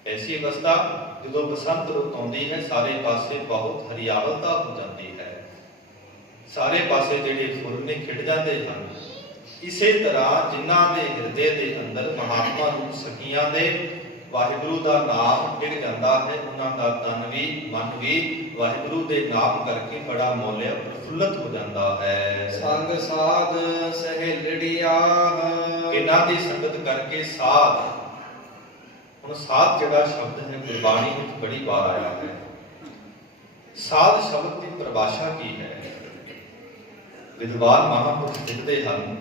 ਐਸੀ ਅਵਸਥਾ ਜਦੋਂ ਬਸੰਤ ਰੁੱਤ ਆਉਂਦੀ ਹੈ ਸਾਰੇ ਪਾਸੇ ਬਹੁਤ ਹਰਿਆਵਲਤਾ ਹੋ ਜਾਂਦੀ ਹੈ। ਸਾਰੇ ਪਾਸੇ ਜਿਹੜੇ ਫੁੱਲ ਨੇ ਖਿੜ ਜਾਂਦੇ ਹਨ। ਇਸੇ ਤਰ੍ਹਾਂ ਜਿਨ੍ਹਾਂ ਦੇ ਹਿਰਦੇ ਦੇ ਅੰਦਰ ਮਹਾਤਮਾ ਰੂਪ ਸਖੀਆਂ ਦੇ ਵਾਹਿਗੁਰੂ ਦਾ ਨਾਮ ਡਿੱਗ ਜਾਂਦਾ ਹੈ, ਉਹਨਾਂ ਦਾ ਤਨ ਵੀ ਮਨ ਵੀ ਵਾਹਿਗੁਰੂ ਦੇ ਨਾਮ ਕਰਕੇ ਬੜਾ ਮੌਲਿਆ ਪ੍ਰਫੁੱਲਤ ਹੋ ਜਾਂਦਾ ਹੈ। ਸੰਗ ਸਾਧ ਸਹੇਲੜੀਆ। ਇਹਨਾਂ ਦੀ ਸੰਗਤ ਕਰਕੇ ਸਾਧ, ਹੁਣ ਸਾਧ ਜਿਹੜਾ ਸ਼ਬਦ ਹੈ ਗੁਰਬਾਣੀ ਵਿੱਚ ਬੜੀ ਵਾਰ ਆਇਆ ਹੈ। ਸਾਧ ਸ਼ਬਦ ਦੀ ਪਰਿਭਾਸ਼ਾ ਕੀ ਹੈ? ਵਿਦਵਾਨ ਮਹਾਂਪੁਰਖ ਲਿਖਦੇ ਹਨ,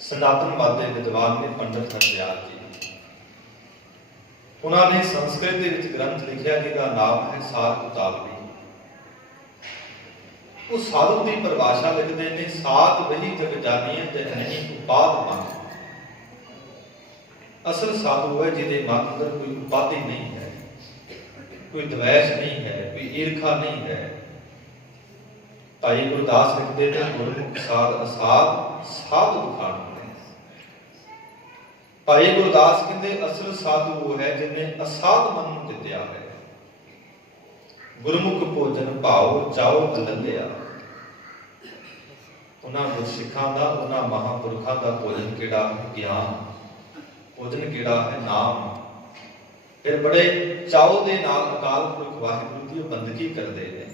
ਸਨਾਤਨਵਾਦ ਦੇ ਵਿਦਵਾਨ ਨੇ ਪੰਡਿਤ ਹਰਦਿਆਲ ਜੀ। ਉਹਨਾਂ ਨੇ ਸੰਸਕ੍ਰਿਤ ਦੇ ਵਿੱਚ ਗ੍ਰੰਥ ਲਿਖਿਆ ਜਿਹਦਾ ਨਾਮ ਹੈ ਸਾਰ ਕੁਤਾਲਵੀ। ਉਹ ਸਾਧੂ ਦੀ ਪਰਿਭਾਸ਼ਾ ਲਿਖਦੇ ਨੇ, ਸਾਧ ਵਹੀ ਜਗ ਜਾਣੀਏ ਤੇ ਨਹੀਂ ਉਪਾਦ ਮਨ। ਅਸਲ ਸਾਧੂ ਹੈ ਜਿਹਦੇ ਮਨ ਅੰਦਰ ਕੋਈ ਉਪਾਧੀ ਨਹੀਂ ਹੈ, ਕੋਈ ਦਵੈਸ਼ ਨਹੀਂ ਹੈ, ਕੋਈ ਈਰਖਾ ਨਹੀਂ ਹੈ। ਭਾਈ ਗੁਰਦਾਸ ਲਿਖਦੇ ਨੇ ਗੁਰਮੁਖ ਸਾਧ ਅਸਾਧ ਸਾਧ ਦੁਖਾਨ। ਭਾਈ ਗੁਰਦਾਸ ਕਹਿੰਦੇ ਅਸਲ ਸਾਧੂ ਉਹ ਹੈ ਜਿਹਨੇ ਅਸਾਧ ਮਨ ਨੂੰ ਜਿੱਤਿਆ ਹੈ। ਗੁਰਮੁਖ ਭੋਜਨ ਭਾਉ ਚਾਉ ਬਲੰਦਿਆ। ਉਹਨਾਂ ਗੁਰਸਿੱਖਾਂ ਦਾ, ਉਹਨਾਂ ਮਹਾਂਪੁਰਖਾਂ ਦਾ ਭੋਜਨ ਕਿਹੜਾ ਹੈ? ਗਿਆਨ। ਭੋਜਨ ਕਿਹੜਾ ਹੈ? ਨਾਮ। ਫਿਰ ਬੜੇ ਚਾਉ ਦੇ ਨਾਲ ਅਕਾਲ ਪੁਰਖ ਵਾਹਿਗੁਰੂ ਦੀ ਬੰਦਗੀ ਕਰਦੇ ਨੇ।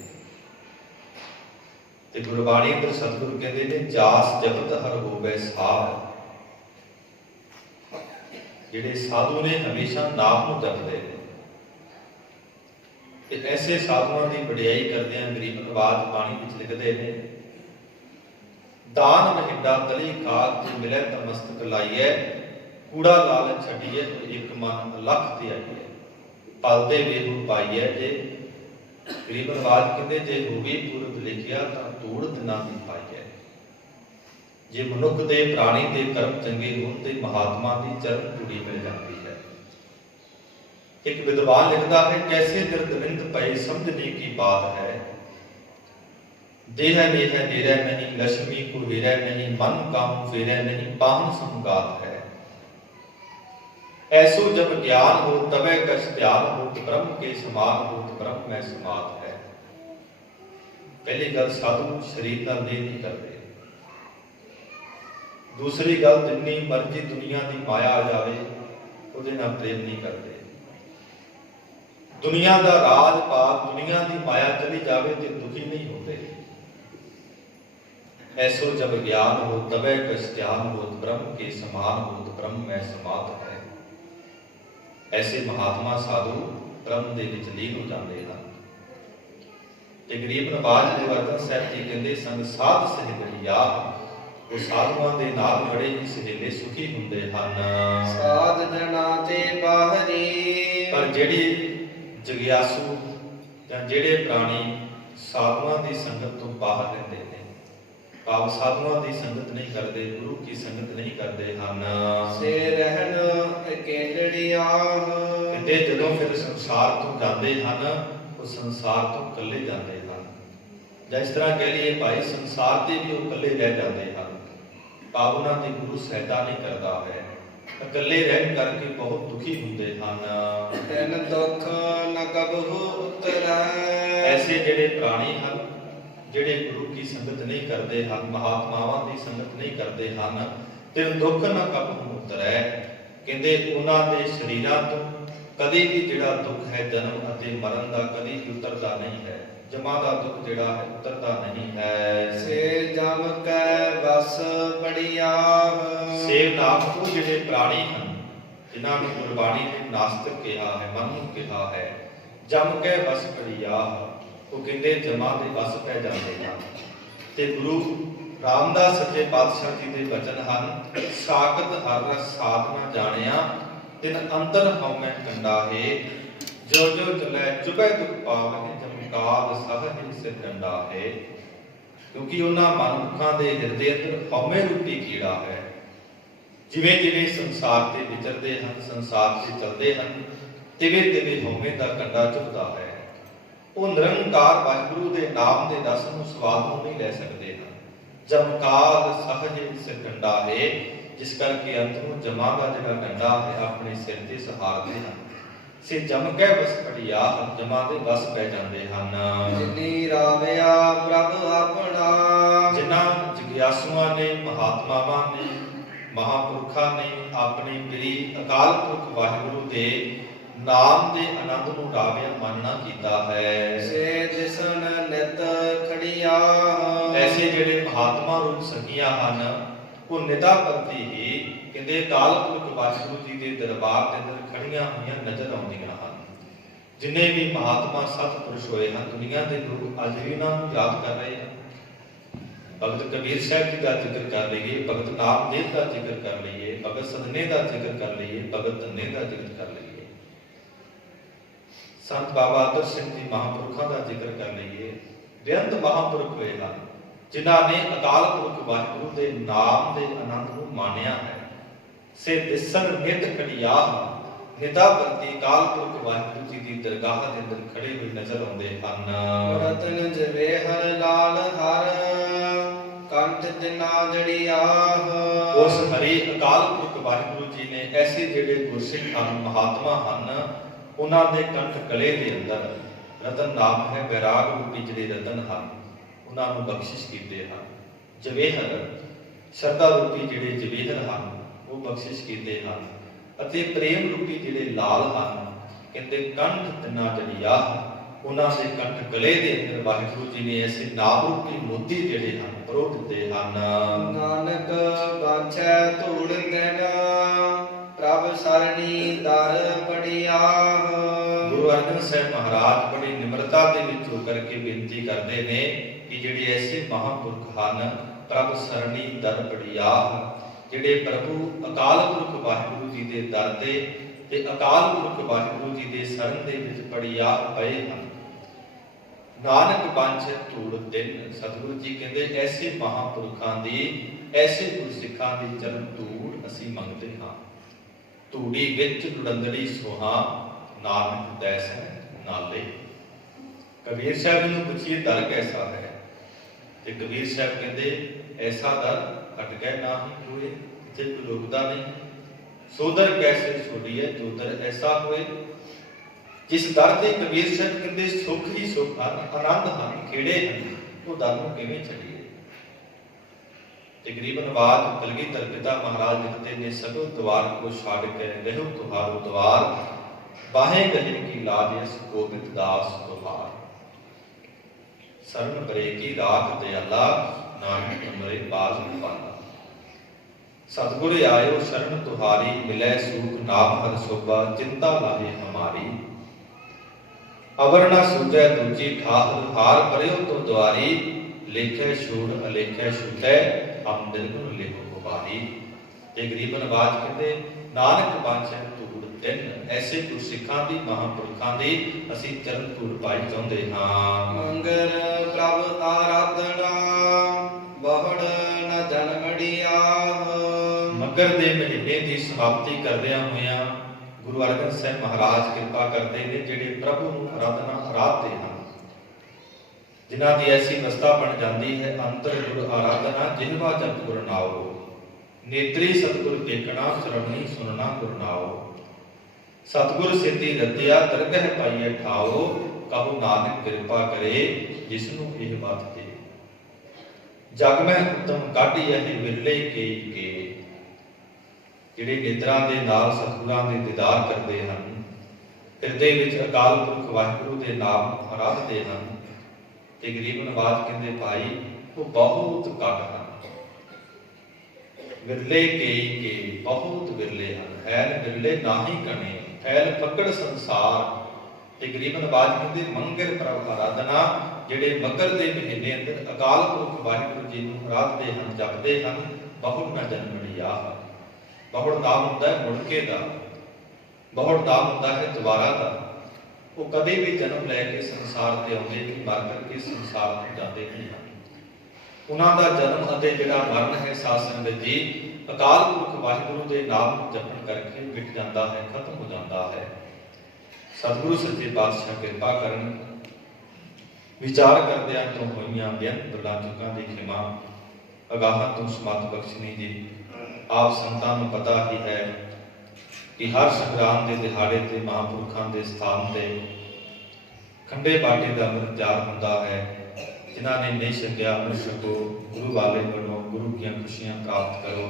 ਤੇ ਗੁਰਬਾਣੀ ਅੰਦਰ ਸਤਿਗੁਰੂ ਕਹਿੰਦੇ ਨੇ ਜਾਸ ਜਪਤ ਹਰ ਹੋਵੇ ਸਾਧ। ਜਿਹੜੇ ਸਾਧੂ ਨੇ ਹਮੇਸ਼ਾ ਨਾਮ ਨੂੰ ਜਪਦੇ ਨੇ। ਤੇ ਐਸੇ ਸਾਧੂਆਂ ਦੀ ਵਡਿਆਈ ਕਰਦੇ ਆ ਗਰੀਬ ਨਵਾਜ ਬਾਣੀ ਵਿੱਚ ਲਿਖਦੇ ਨੇ, ਦਾਨ ਮਹਿੰਡਾ ਤਲੀ ਖਾਕ ਜੇ ਮਿਲੇ ਤਾਂ ਮਸਤਕ ਲਾਈਐ, ਕੂੜਾ ਲਾਲਚ ਛੱਡੀਏ ਤੇ ਇੱਕ ਮਨ ਲੱਖ ਤੇ ਆਈਏ, ਪਲਦੇ ਵੇਹੂ ਪਾਈਐ। ਜੇ ਗਰੀਬ ਨਵਾਜ ਕਹਿੰਦੇ ਜੇ ਹੋਵੇ ਪੂਰਬ ਲਿਖਿਆ ਤਾਂ ਧੂੜ ਦਿਨਾਂ ਦੀ ਪਾਈਐ। ਜੇ ਮਨੁੱਖ ਦੇ ਪ੍ਰਾਣੀ ਦੇ ਕਰਮ ਚੰਗੇ ਹੋਣ ਤੇ ਮਹਾਤਮਾ ਦੀ ਚਰਨ ਧੂੜੀ ਮਿਲ ਜਾਂਦੀ ਹੈ। ਇੱਕ ਵਿਦਵਾਨ ਲਿਖਦਾ ਹੈ, ਕੈਸੇ ਨਿਰਦਵਿੰਦ ਪਏ ਸਮਝਨੇ ਕੀ ਬਾਤ ਹੈ, ਦੇਹ ਨੇਹ ਨੇਰੇ ਨਹੀਂ, ਲక్ష్ਮੀ ਕੋ ਹੀਰੇ ਨਹੀਂ, ਮਨ ਕਾਮ ਫੇਰੇ ਨਹੀਂ, ਪਾਹਨ ਸੰਗਾਤ ਹੈ। ऐसो जब ज्ञान हो तबे कछ ध्यान होत, ब्रह्म के समान होत, ब्रह्म में समात है। पहली गल साधु शरीर नाल देह नहीं करते। दूसरी गल जिन्नी मर्जी दुनिया की माया आ जाए ਉਹਦੇ ਨਾਲ प्रेम नहीं करते। दुनिया का राज पाप, दुनिया की माया चली जाए तो दुखी नहीं होते। ऐसो जब ज्ञान हो तबे कछ ध्यान होत, ब्रह्म के समान होत, ब्रह्म में समात है। ऐसे महात्मा साधु ब्रह्म ਦੇ ਵਿੱਚ ਲੀਨ ਹੋ ਜਾਂਦੇ ਹਨ। ਤੇ ਗਰੀਬ ਨਵਾਜ ਗੁਰਵਰਧਨ ਸਾਹਿਬ ਜੀ ਕਹਿੰਦੇ ਸੰਗ ਸਾਧ ਸਹਿਬੜੀਆ, ਉਹ ਸਾਧੂਆਂ ਦੇ ਨਾਲ ਬੜੇ ਹੀ ਸਹਿਲੇ ਸੁਖੀ ਹੁੰਦੇ ਹਨ। ਸਾਧ ਜਨਾ ਤੇ ਬਾਹਰੀ, ਪਰ ਜਿਹੜੀ ਜਗਿਆਸੂ ਜਾਂ ਜਿਹੜੇ ਪ੍ਰਾਣੀ ਸਾਧੂਆਂ ਦੀ ਸੰਗਤ ਤੋਂ ਬਾਹਰ ਰਹਿੰਦੇ ਨੇ, ਭਾਵ ਸਾਧੂਆਂ ਦੀ ਸੰਗਤ ਨਹੀਂ ਕਰਦੇ, ਗੁਰੂ ਕੀ ਸੰਗਤ ਨਹੀਂ ਕਰਦੇ ਹਨ, ਸੇ ਰਹਿਣ ਅਕੇਲੜੀਆਂ, ਤੇ ਜਦੋਂ ਫਿਰ ਸੰਸਾਰ ਤੋਂ ਜਾਂਦੇ ਹਨ ਉਹ ਸੰਸਾਰ ਤੋਂ ਇਕੱਲੇ ਜਾਂਦੇ ਹਨ। ਜਾਂ ਇਸ ਤਰ੍ਹਾਂ ਕਹਿ ਲਈਏ ਭਾਈ ਸੰਸਾਰ ਤੇ ਵੀ ਉਹ ਇਕੱਲੇ ਰਹਿ ਜਾਂਦੇ ਹਨ, ਭਾਵ ਉਹਨਾਂ ਦੀ ਗੁਰੂ ਸਹਾਇਤਾ ਨਹੀਂ ਕਰਦਾ ਹੈ, ਇਕੱਲੇ ਰਹਿਣ ਕਰਕੇ ਬਹੁਤ ਦੁਖੀ ਹੁੰਦੇ ਹਨ। ਤੈਨ ਦੁੱਖ ਨ ਕਬਹੁ ਉਤਰੈ, ਐਸੇ ਜਿਹੜੇ ਪ੍ਰਾਣੀ ਹਨ ਜਿਹੜੇ ਗੁਰੂ ਕੀ ਸੰਗਤ ਨਹੀਂ ਕਰਦੇ ਹਨ, ਮਹਾਤਮਾਵਾਂ ਦੀ ਸੰਗਤ ਨਹੀਂ ਕਰਦੇ ਹਨ, ਤੇ ਦੁੱਖ ਨਾ ਕਬਹੂ ਉਤਰੈ। ਕਹਿੰਦੇ ਉਹਨਾਂ ਦੇ ਸਰੀਰਾਂ ਤੋਂ ਕਦੇ ਵੀ ਜਿਹੜਾ ਦੁੱਖ ਹੈ ਜਨਮ ਅਤੇ ਮਰਨ ਦਾ ਕਦੀ ਵੀ ਉਤਰਦਾ ਨਹੀਂ ਹੈ। ਜਮਾ ਦਾ ਦੁੱਖ ਜਿਹੜਾ ਹੈ ਉਤਰਦਾ ਨਹੀਂ ਹੈ। ਸੇ ਜਮ ਕੈ ਵਸ ਬੜਿਆ ਸੇਵ ਨਾਮ ਉਹ ਜਿਹੜੇ ਪ੍ਰਾਣੀ ਹਨ ਜਿਨ੍ਹਾਂ ਨੂੰ ਗੁਰਬਾਣੀ ਨੇ ਨਾਸਤਿਕ ਕਿਹਾ ਹੈ, ਮਨ ਨੂੰ ਕਿਹਾ ਹੈ। ਜਮ ਕੇ ਵਸ ਪੜਿਆ, ਉਹ ਕਹਿੰਦੇ ਜਮਾਂ ਦੇ ਵਸ ਪੈ ਜਾਂਦੇ ਹਨ। ਤੇ ਗੁਰੂ ਰਾਮਦਾਸ ਸੱਚੇ ਪਾਤਸ਼ਾਹ ਜੀ ਦੇ ਬਚਨ ਹਨ, ਸਾਖਤ ਹਰ ਰਸ ਸਾਧਨਾ ਜਾਣਿਆ, ਤਿਨ ਅੰਤਰ ਹਉਮੈ ਕੰਡਾ ਹੈ। ਜੋ ਜੋ ਚਲੈ ਚੁਬੈ ਦੁਖ ਪਾਵਹਿ, ਜਮਕਾਲ ਸਹਜ ਸਿਰ ਡੰਡਾ ਹੈ। ਕਿਉਂਕਿ ਉਹਨਾਂ ਮਨੁੱਖਾਂ ਦੇ ਹਿਰਦੇ ਅੰਦਰ ਹਉਮੈ ਰੂਪੀ ਕੀੜਾ ਹੈ। ਜਿਵੇਂ ਜਿਵੇਂ ਸੰਸਾਰ ਤੇ ਵਿਚਰਦੇ ਹਨ, ਸੰਸਾਰ ਤੇ ਚੱਲਦੇ ਹਨ, ਤਿਵੇਂ ਤਿਵੇਂ ਹਉਮੈ ਦਾ ਕੰਡਾ ਚੁਭਦਾ ਹੈ। ਉਹ ਨਿਰੰਕਾਰ ਵਾਹਿਗੁਰੂ ਦੇ ਨਾਮ ਦੇ ਰਸ ਨੂੰ ਸਵਾਦ ਨੂੰ ਨਹੀਂ ਲੈ ਸਕਦੇ ਹਨ। ਜਮਕਾਲ ਸਹਜ ਸਿਰ ਡੰਡਾ ਹੈ, ਜਿਸ ਕਰਕੇ ਅੰਤ ਨੂੰ ਜਮਾ ਦਾ ਜਿਹੜਾ ਡੰਡਾ ਹੈ ਆਪਣੇ ਸਿਰ ਤੇ ਸਹਾਰਦੇ ਹਨ। ਸੇ ਜਮ ਕੇ ਵਸ ਪੜਿਆ, ਜਮਾ ਦੇ ਵਸ ਪੈ ਜਾਂਦੇ ਹਨ। ਜਿਨੀ ਰਾਵਿਆ ਪ੍ਰਭ ਆਪਣਾ, ਜਿਨ੍ਹਾਂ ਜਗਿਆਸੂਆਂ ਨੇ, ਮਹਾਤਮਾਵਾਂ ਨੇ, ਮਹਾਂਪੁਰਖਾਂ ਨੇ ਆਪਣੇ ਪ੍ਰੀ ਅਕਾਲ ਪੁਰਖ ਵਾਹਿਗੁਰੂ ਦੇ ਨਾਮ ਦੇ ਆਨੰਦ ਨੂੰ ਰਾਵਿਆ ਮੰਨਣਾ ਕੀਤਾ ਹੈ। ਸੇ ਦਿਸਨ ਨਿਤ ਖੜੀਆ, ਐਸੇ ਜਿਹੜੇ ਮਹਾਤਮਾ ਰੂਪ ਸਖੀਆਂ ਹਨ, ਉਹ ਨਿਤਾ ਪ੍ਰਤੀ ਹੀ ਕਹਿੰਦੇ ਅਕਾਲ ਪੁਰਖ ਵਾਹਿਗੁਰੂ ਜੀ ਦੇ ਦਰਬਾਰ ਦੇ ਅੰਦਰ ਖੜੀਆਂ ਹੋਈਆਂ ਨਜ਼ਰ ਆਉਂਦੀਆਂ ਹਨ। ਜਿੰਨੇ ਵੀ ਮਹਾਤਮਾ ਸਤਿਪੁਰਸ਼ ਹੋਏ ਹਨ, ਦੁਨੀਆ ਦੇ ਲੋਕ ਅੱਜ ਵੀ ਉਹਨਾਂ ਨੂੰ ਯਾਦ ਕਰ ਰਹੇ ਹਨ। ਭਗਤ ਕਬੀਰ ਸਾਹਿਬ ਜੀ ਦਾ ਜ਼ਿਕਰ ਕਰ ਲਈਏ, ਭਗਤ ਨਾਮਦੇਵ ਦਾ ਜ਼ਿਕਰ ਕਰ ਲਈਏ, ਭਗਤ ਸਦਨੇ ਦਾ ਜ਼ਿਕਰ ਕਰ ਲਈਏ, ਭਗਤ ਧੰਨੇ ਦਾ ਜ਼ਿਕਰ ਕਰ ਲਈਏ, ਸੰਤ ਬਾਬਾ ਅਤਰ ਸਿੰਘ ਜੀ ਮਹਾਂਪੁਰਖਾਂ ਦਾ ਜ਼ਿਕਰ ਕਰ ਲਈਏ। ਬੇਅੰਤ ਮਹਾਂਪੁਰਖ ਹੋਏ ਹਨ ਜਿਨ੍ਹਾਂ ਨੇ ਅਕਾਲ ਪੁਰਖ ਵਾਹਿਗੁਰੂ ਦੇ ਨਾਮ ਦੇ ਆਨੰਦ ਨੂੰ ਮਾਣਿਆ ਹੈ। ਸੇ ਦਿਸਣ ਨਿਤ ਖੜਿਆ, ਨਿਤਾ ਪ੍ਰਤੀ ਅਕਾਲ ਪੁਰਖ ਵਾਹਿਗੁਰੂ ਜੀ ਦੀ ਦਰਗਾਹ ਦੇ ਅੰਦਰ ਖੜੇ ਹੋਏ ਨਜ਼ਰ ਆਉਂਦੇ ਹਨ। ਰਤਨ ਜਵੇ ਹਰ ਲਾਲ ਹਰ, ਕੰਠ ਦਿਨਾ ਜੜਿਆ। ਉਸ ਹਰੀ ਅਕਾਲ ਪੁਰਖ ਵਾਹਿਗੁਰੂ ਜੀ ਨੇ ਐਸੇ ਜਿਹੜੇ ਗੁਰਸਿੱਖ ਹਨ, ਮਹਾਤਮਾ ਹਨ, ਉਹਨਾਂ ਦੇ ਕੰਠ ਗਲੇ ਦੇ ਅੰਦਰ ਰਤਨ ਨਾਮ ਹੈ, ਵੈਰਾਗ ਰੂਪੀ ਜਿਹੜੇ ਰਤਨ ਹਨ ਉਹਨਾਂ ਨੂੰ ਬਖਸ਼ਿਸ਼ ਕੀਤੇ ਹਨ। ਜਵੇਹਰ ਸ਼ਰਧਾ ਰੂਪੀ ਜਿਹੜੇ ਜਵੇਹਰ ਹਨ ਉਹ ਬਖਸ਼ਿਸ਼ ਕੀਤੇ ਹਨ। ਅਤੇ ਪ੍ਰੇਮ ਰੂਪੀ ਜਿਹੜੇ ਲਾਲ ਹਨ, ਕਹਿੰਦੇ ਕੰਠ ਤਿਨਾ ਜੜਿਆ, ਉਹਨਾਂ ਦੇ ਕੰਠ ਗਲੇ ਦੇ ਅੰਦਰ ਵਾਹਿਗੁਰੂ ਜੀ ਨੇ ਐਸੇ ਨਾਮ ਰੂਪੀ ਮੋਤੀ ਜਿਹੜੇ ਹਨ ਪਰੋ ਦਿੱਤੇ ਹਨ। ਨਾਨਕ ਬਾਛੈ ਧੂੜ ਦਿਨ, ਪ੍ਰਭ ਸਰਣੀ ਦਰ ਪੜਿਆ। ਗੁਰੂ ਅਰਜਨ ਸਾਹਿਬ ਮਹਾਰਾਜ ਬੜੀ ਨਿਮਰਤਾ ਦੇ ਵਿੱਚ ਹੋ ਕਰਕੇ ਬੇਨਤੀ ਕਰਦੇ ਨੇ ਕਿ ਜਿਹੜੇ ਐਸੇ ਮਹਾਂਪੁਰਖ ਹਨ, ਪ੍ਰਭ ਸਰਣੀ ਦਰ ਪੜਿਆ, ਜਿਹੜੇ ਪ੍ਰਭੂ ਅਕਾਲ ਪੁਰਖ ਵਾਹਿਗੁਰੂ ਜੀ ਦੇ ਦਰ ਤੇ ਅਕਾਲ ਪੁਰਖ ਵਾਹਿਗੁਰੂ ਜੀ ਦੇ ਸ਼ਰਨ ਦੇ ਵਿੱਚ ਪੜਿਆ ਪਏ ਹਨ। ਨਾਨਕ ਪੰਛ ਧੂੜ ਦਿਨ, ਸਤਿਗੁਰੂ ਜੀ ਕਹਿੰਦੇ ਐਸੇ ਮਹਾਂਪੁਰਖਾਂ ਦੀ, ਐਸੇ ਗੁਰਸਿੱਖਾਂ ਦੀ ਚਰਨ ਧੂੜ ਅਸੀਂ ਮੰਗਦੇ ਹਾਂ। ਧੂੜੀ ਵਿੱਚ ਲੁੜੰਦੜੀ ਸੁਹਾ, ਨਾਨਕ ਦੈਸ ਹੈ ਨਾਲੇ। ਕਬੀਰ ਸਾਹਿਬ ਨੂੰ ਪੁੱਛੀਏ ਦਰ ਕੈਸਾ ਹੈ, ਤੇ ਕਬੀਰ ਸਾਹਿਬ ਕਹਿੰਦੇ ਐਸਾ ਦਰ ਹਟ ਗਏ ਨਾ ਹੀ ਹੋਏ, ਇੱਥੇ ਕੋਈ ਰੁਕਦਾ ਨਹੀਂ। ਸੋਦਰ ਕੈਸੇ ਛੋੜੀਏ, ਜੋ ਦਰ ਐਸਾ ਹੋਏ। ਜਿਸ ਦਰ ਤੇ ਕਬੀਰ ਸਾਹਿਬ ਕਹਿੰਦੇ ਸੁਖ ਹੀ ਸੁਖ ਹਨ, ਆਨੰਦ ਹਨ, ਖੇੜੇ ਹਨ, ਉਹ ਦਰ ਨੂੰ ਕਿਵੇਂ ਛੱਡੀਏ। ਤਕਰੀਬਨ ਬਾਦ ਕਲਗੀਧਰ ਪਿਤਾ ਮਹਾਰਾਜ ਲਿਖਦੇ ਨੇ, ਸਗਲ ਦਵਾਰ ਕੋ ਛਾੜ ਕੇ ਰਹਿਓ ਤੁਹਾਰੋ ਦਵਾਰ, ਬਾਹੇ ਗਹਿ ਕੀ ਲਾਜ ਇਸ ਗੋਬਿੰਦ ਦਾਸ ਤੁਹਾਰ। ਸਰਨ ਬਰੇ ਕੀ ਰਾਖ ਦਿਆਲਾ, ਨਾਨਕ ਤੁਮਰੇ ਬਾਜ ਪਾਲਾ। ਸਤਿਗੁਰ ਆਇਓ ਸ਼ਰਨ ਤੁਹਾਰੀ, ਮਿਲੈ ਸੂਖ ਨਾਮ ਹਰ ਸੋਭਾ, ਚਿੰਤਾ ਲਾਹੇ ਹਮਾਰੀ। ਅਵਰ ਨਾ ਸੂਝੈ ਦੂਜੀ ਠਾਹਰ, ਹਾਰ ਪਰਿਓ ਤੋ ਦੁਆਰੀ, ਲੇਖੈ ਛੋੜ ਅਲੇਖੈ ਛੁਟੈ, ਹਮ ਨਿਰਗੁਣ ਲੇਖੋ ਕੁਬਾਰੀ। ਤੇ ਗਰੀਬਨ ਆਵਾਜ਼ ਕਹਿੰਦੇ ਨਾਨਕ ਬਾਛੈ ਧੂੜ ਦਿਨ, ਐਸੇ ਗੁਰਸਿੱਖਾਂ ਦੀ, ਮਹਾਂਪੁਰਖਾਂ ਦੀ ਅਸੀਂ ਚਰਨ ਧੂੜ ਪਾਈ ਚਾਹੁੰਦੇ ਹਾਂ। ਮੰਗਰ ਪ੍ਰਭ ਆਰਾਧਨਾ, ਬਹੁੜ ਨ ਜਨਮੜਿਆ। ਮੱਘਰ ਦੇ ਮਹੀਨੇ ਦੀ ਸਮਾਪਤੀ ਕਰਦਿਆਂ ਹੋਇਆਂ ਗੁਰੂ ਅਰਜਨ ਸਾਹਿਬ ਮਹਾਰਾਜ ਕਿਰਪਾ ਕਰਦੇ ਨੇ, ਜਿਹੜੇ ਪ੍ਰਭੂ ਨੂੰ ਆਰਾਧਦੇ ਹਨ, ਜਿਨ੍ਹਾਂ ਦੀ ਐਸੀ ਅਵਸਥਾ ਬਣ ਜਾਂਦੀ ਹੈ। ਅੰਤਰ ਗੁਰ ਆਰਾਧਨਾ, ਜਿਹਵਾ ਜਪ ਗੁਰ ਨਾਉ, ਨੇਤਰੀ ਸਤਿਗੁਰ ਦੇਖਣਾ, ਸ਼ਰਵਣੀ ਸੁਨਣਾ ਗੁਰ ਨਾਉ। ਸਤਿਗੁਰ ਸਿੱਧੀ ਰਤਿਆ, ਦਰਗਹਿ ਪਾਈਏ ਠਾਓ, ਕਹੋ ਨਾਨਕ ਕਿਰਪਾ ਕਰੇ, ਜਿਸ ਨੂੰ ਇਹ ਬਾਤ ਦੇ। ਜਗ ਮੈਂ ਉਤਮ ਕਾਢੀ ਇਹ ਵਿਰਲੇ ਕੇ ਜਿਹੜੇ ਨਿਦਰਾ ਦੇ ਨਾਲ ਸਤਿਗੁਰਾਂ ਦੇ ਦੀਦਾਰ ਕਰਦੇ ਹਨ, ਹਿਰਦੇ ਵਿੱਚ ਅਕਾਲ ਪੁਰਖ ਵਾਹਿਗੁਰੂ ਦੇ ਨਾਮ ਆਰਾਧਦੇ ਹਨ, ਤੇ ਗਰੀਬ ਨਵਾਜ ਕਹਿੰਦੇ ਭਾਈ ਉਹ ਬਹੁਤ ਘੱਟ ਹਨ। ਵਿਰਲੇ ਕੇ ਬਹੁਤ ਵਿਰਲੇ ਹਨ, ਐਨ ਵਿਰਲੇ ਨਾਹੀ ਕਣੇ ਫੈਲ ਫੱਕੜ ਸੰਸਾਰ। ਤੇ ਗਰੀਬ ਨਵਾਜ ਕਹਿੰਦੇ ਮੰਗਲ ਪ੍ਰਭ ਆਰਾਧਨਾ, ਜਿਹੜੇ ਮਕਰ ਦੇ ਮਹੀਨੇ ਅੰਦਰ ਅਕਾਲ ਪੁਰਖ ਵਾਹਿਗੁਰੂ ਜੀ ਨੂੰ ਆਰਾਧਦੇ ਹਨ, ਜਪਦੇ ਹਨ। ਬਹੁੜ ਨਾ ਜਨਮੜਿਆ, ਬਹੁੜ ਨਾਮ ਹੁੰਦਾ ਹੈ ਮੁੜਕੇ ਦਾ, ਬਹੁੜ ਨਾਮ ਹੁੰਦਾ ਹੈ ਦੁਬਾਰਾ ਦਾ। ਉਹ ਕਦੇ ਵੀ ਜਨਮ ਲੈ ਕੇ ਸੰਸਾਰ ਤੇ ਆਉਂਦੇ ਨਹੀਂ, ਮਰ ਕਰਕੇ ਸੰਸਾਰ ਤੋਂ ਜਾਂਦੇ ਨਹੀਂ ਹਨ। ਉਹਨਾਂ ਦਾ ਜਨਮ ਅਤੇ ਜਿਹੜਾ ਮਰਨ ਹੈ ਸਾਧ ਸੰਗਤ ਜੀ ਅਕਾਲ ਪੁਰਖ ਵਾਹਿਗੁਰੂ ਦੇ ਨਾਮ ਜਪਣ ਕਰਕੇ ਮਿਟ ਜਾਂਦਾ ਹੈ, ਖਤਮ ਹੋ ਜਾਂਦਾ ਹੈ। ਸਤਿਗੁਰੂ ਸੱਚੇ ਪਾਤਸ਼ਾਹ ਕਿਰਪਾ ਕਰਨ। ਵਿਚਾਰ ਕਰਦਿਆਂ ਤੋਂ ਹੋਈਆਂ ਬੇਅੰਤ ਭੁੱਲਾਂ ਚੁੱਕਾਂ ਦੀ ਖਿਮਾ, ਅਗਾਹਾਂ ਤੋਂ ਸਮਤ ਬਖਸ਼ਣੀ ਜੀ। ਆਪ ਸੰਤਾਂ ਨੂੰ ਪਤਾ ਹੀ ਹੈ ਕਿ ਹਰ ਸੰਗਰਾਮ ਦੇ ਦਿਹਾੜੇ ਤੇ ਮਹਾਂਪੁਰਖਾਂ ਦੇ ਸਥਾਨ ਤੇ ਖੰਡੇ ਬਾਟੇ ਦਾ ਅੰਮ੍ਰਿਤ ਤਿਆਰ ਹੁੰਦਾ ਹੈ। ਜਿਨ੍ਹਾਂ ਨੇ ਨਹੀਂ ਛਕਿਆ ਅੰਮ੍ਰਿਤ ਛਕੋ, ਗੁਰੂ ਵਾਲੇ ਬਣੋ, ਗੁਰੂ ਦੀਆਂ ਖੁਸ਼ੀਆਂ ਪ੍ਰਾਪਤ ਕਰੋ।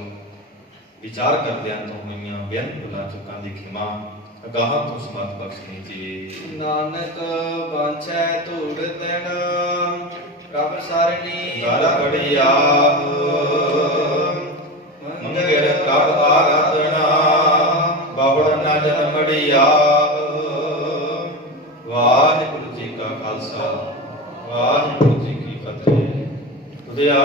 ਵਿਚਾਰ ਕਰਦਿਆਂ ਤੋਂ ਹੋਈਆਂ ਬੇਅੰਤ ਭੁੱਲਾਂ ਚੁੱਕਾਂ ਦੀ ਖਿਮਾ, ਅਗਾਹਾਂ ਤੋਂ ਸਮਤ ਬਖਸ਼ਣੀ ਜੀ। ਨਾਨਕ ਬਾਂਛੈ ਧੂੜ ਤਨ ਪ੍ਰਭ ਸਰਣੀ ਗਲ ਬੜਿਆ ਮੰਗਰ ਪ੍ਰਭ ਆਰਾਧਨਾ, ਬਾਵੜ ਨਾ ਜਨਮੜਿਆ। ਵਾਹਿਗੁਰੂ ਜੀ ਕਾ ਖਾਲਸਾ, ਵਾਹਿਗੁਰੂ ਜੀ ਕੀ ਫਤਿਹ। ਤੁਧਿਆ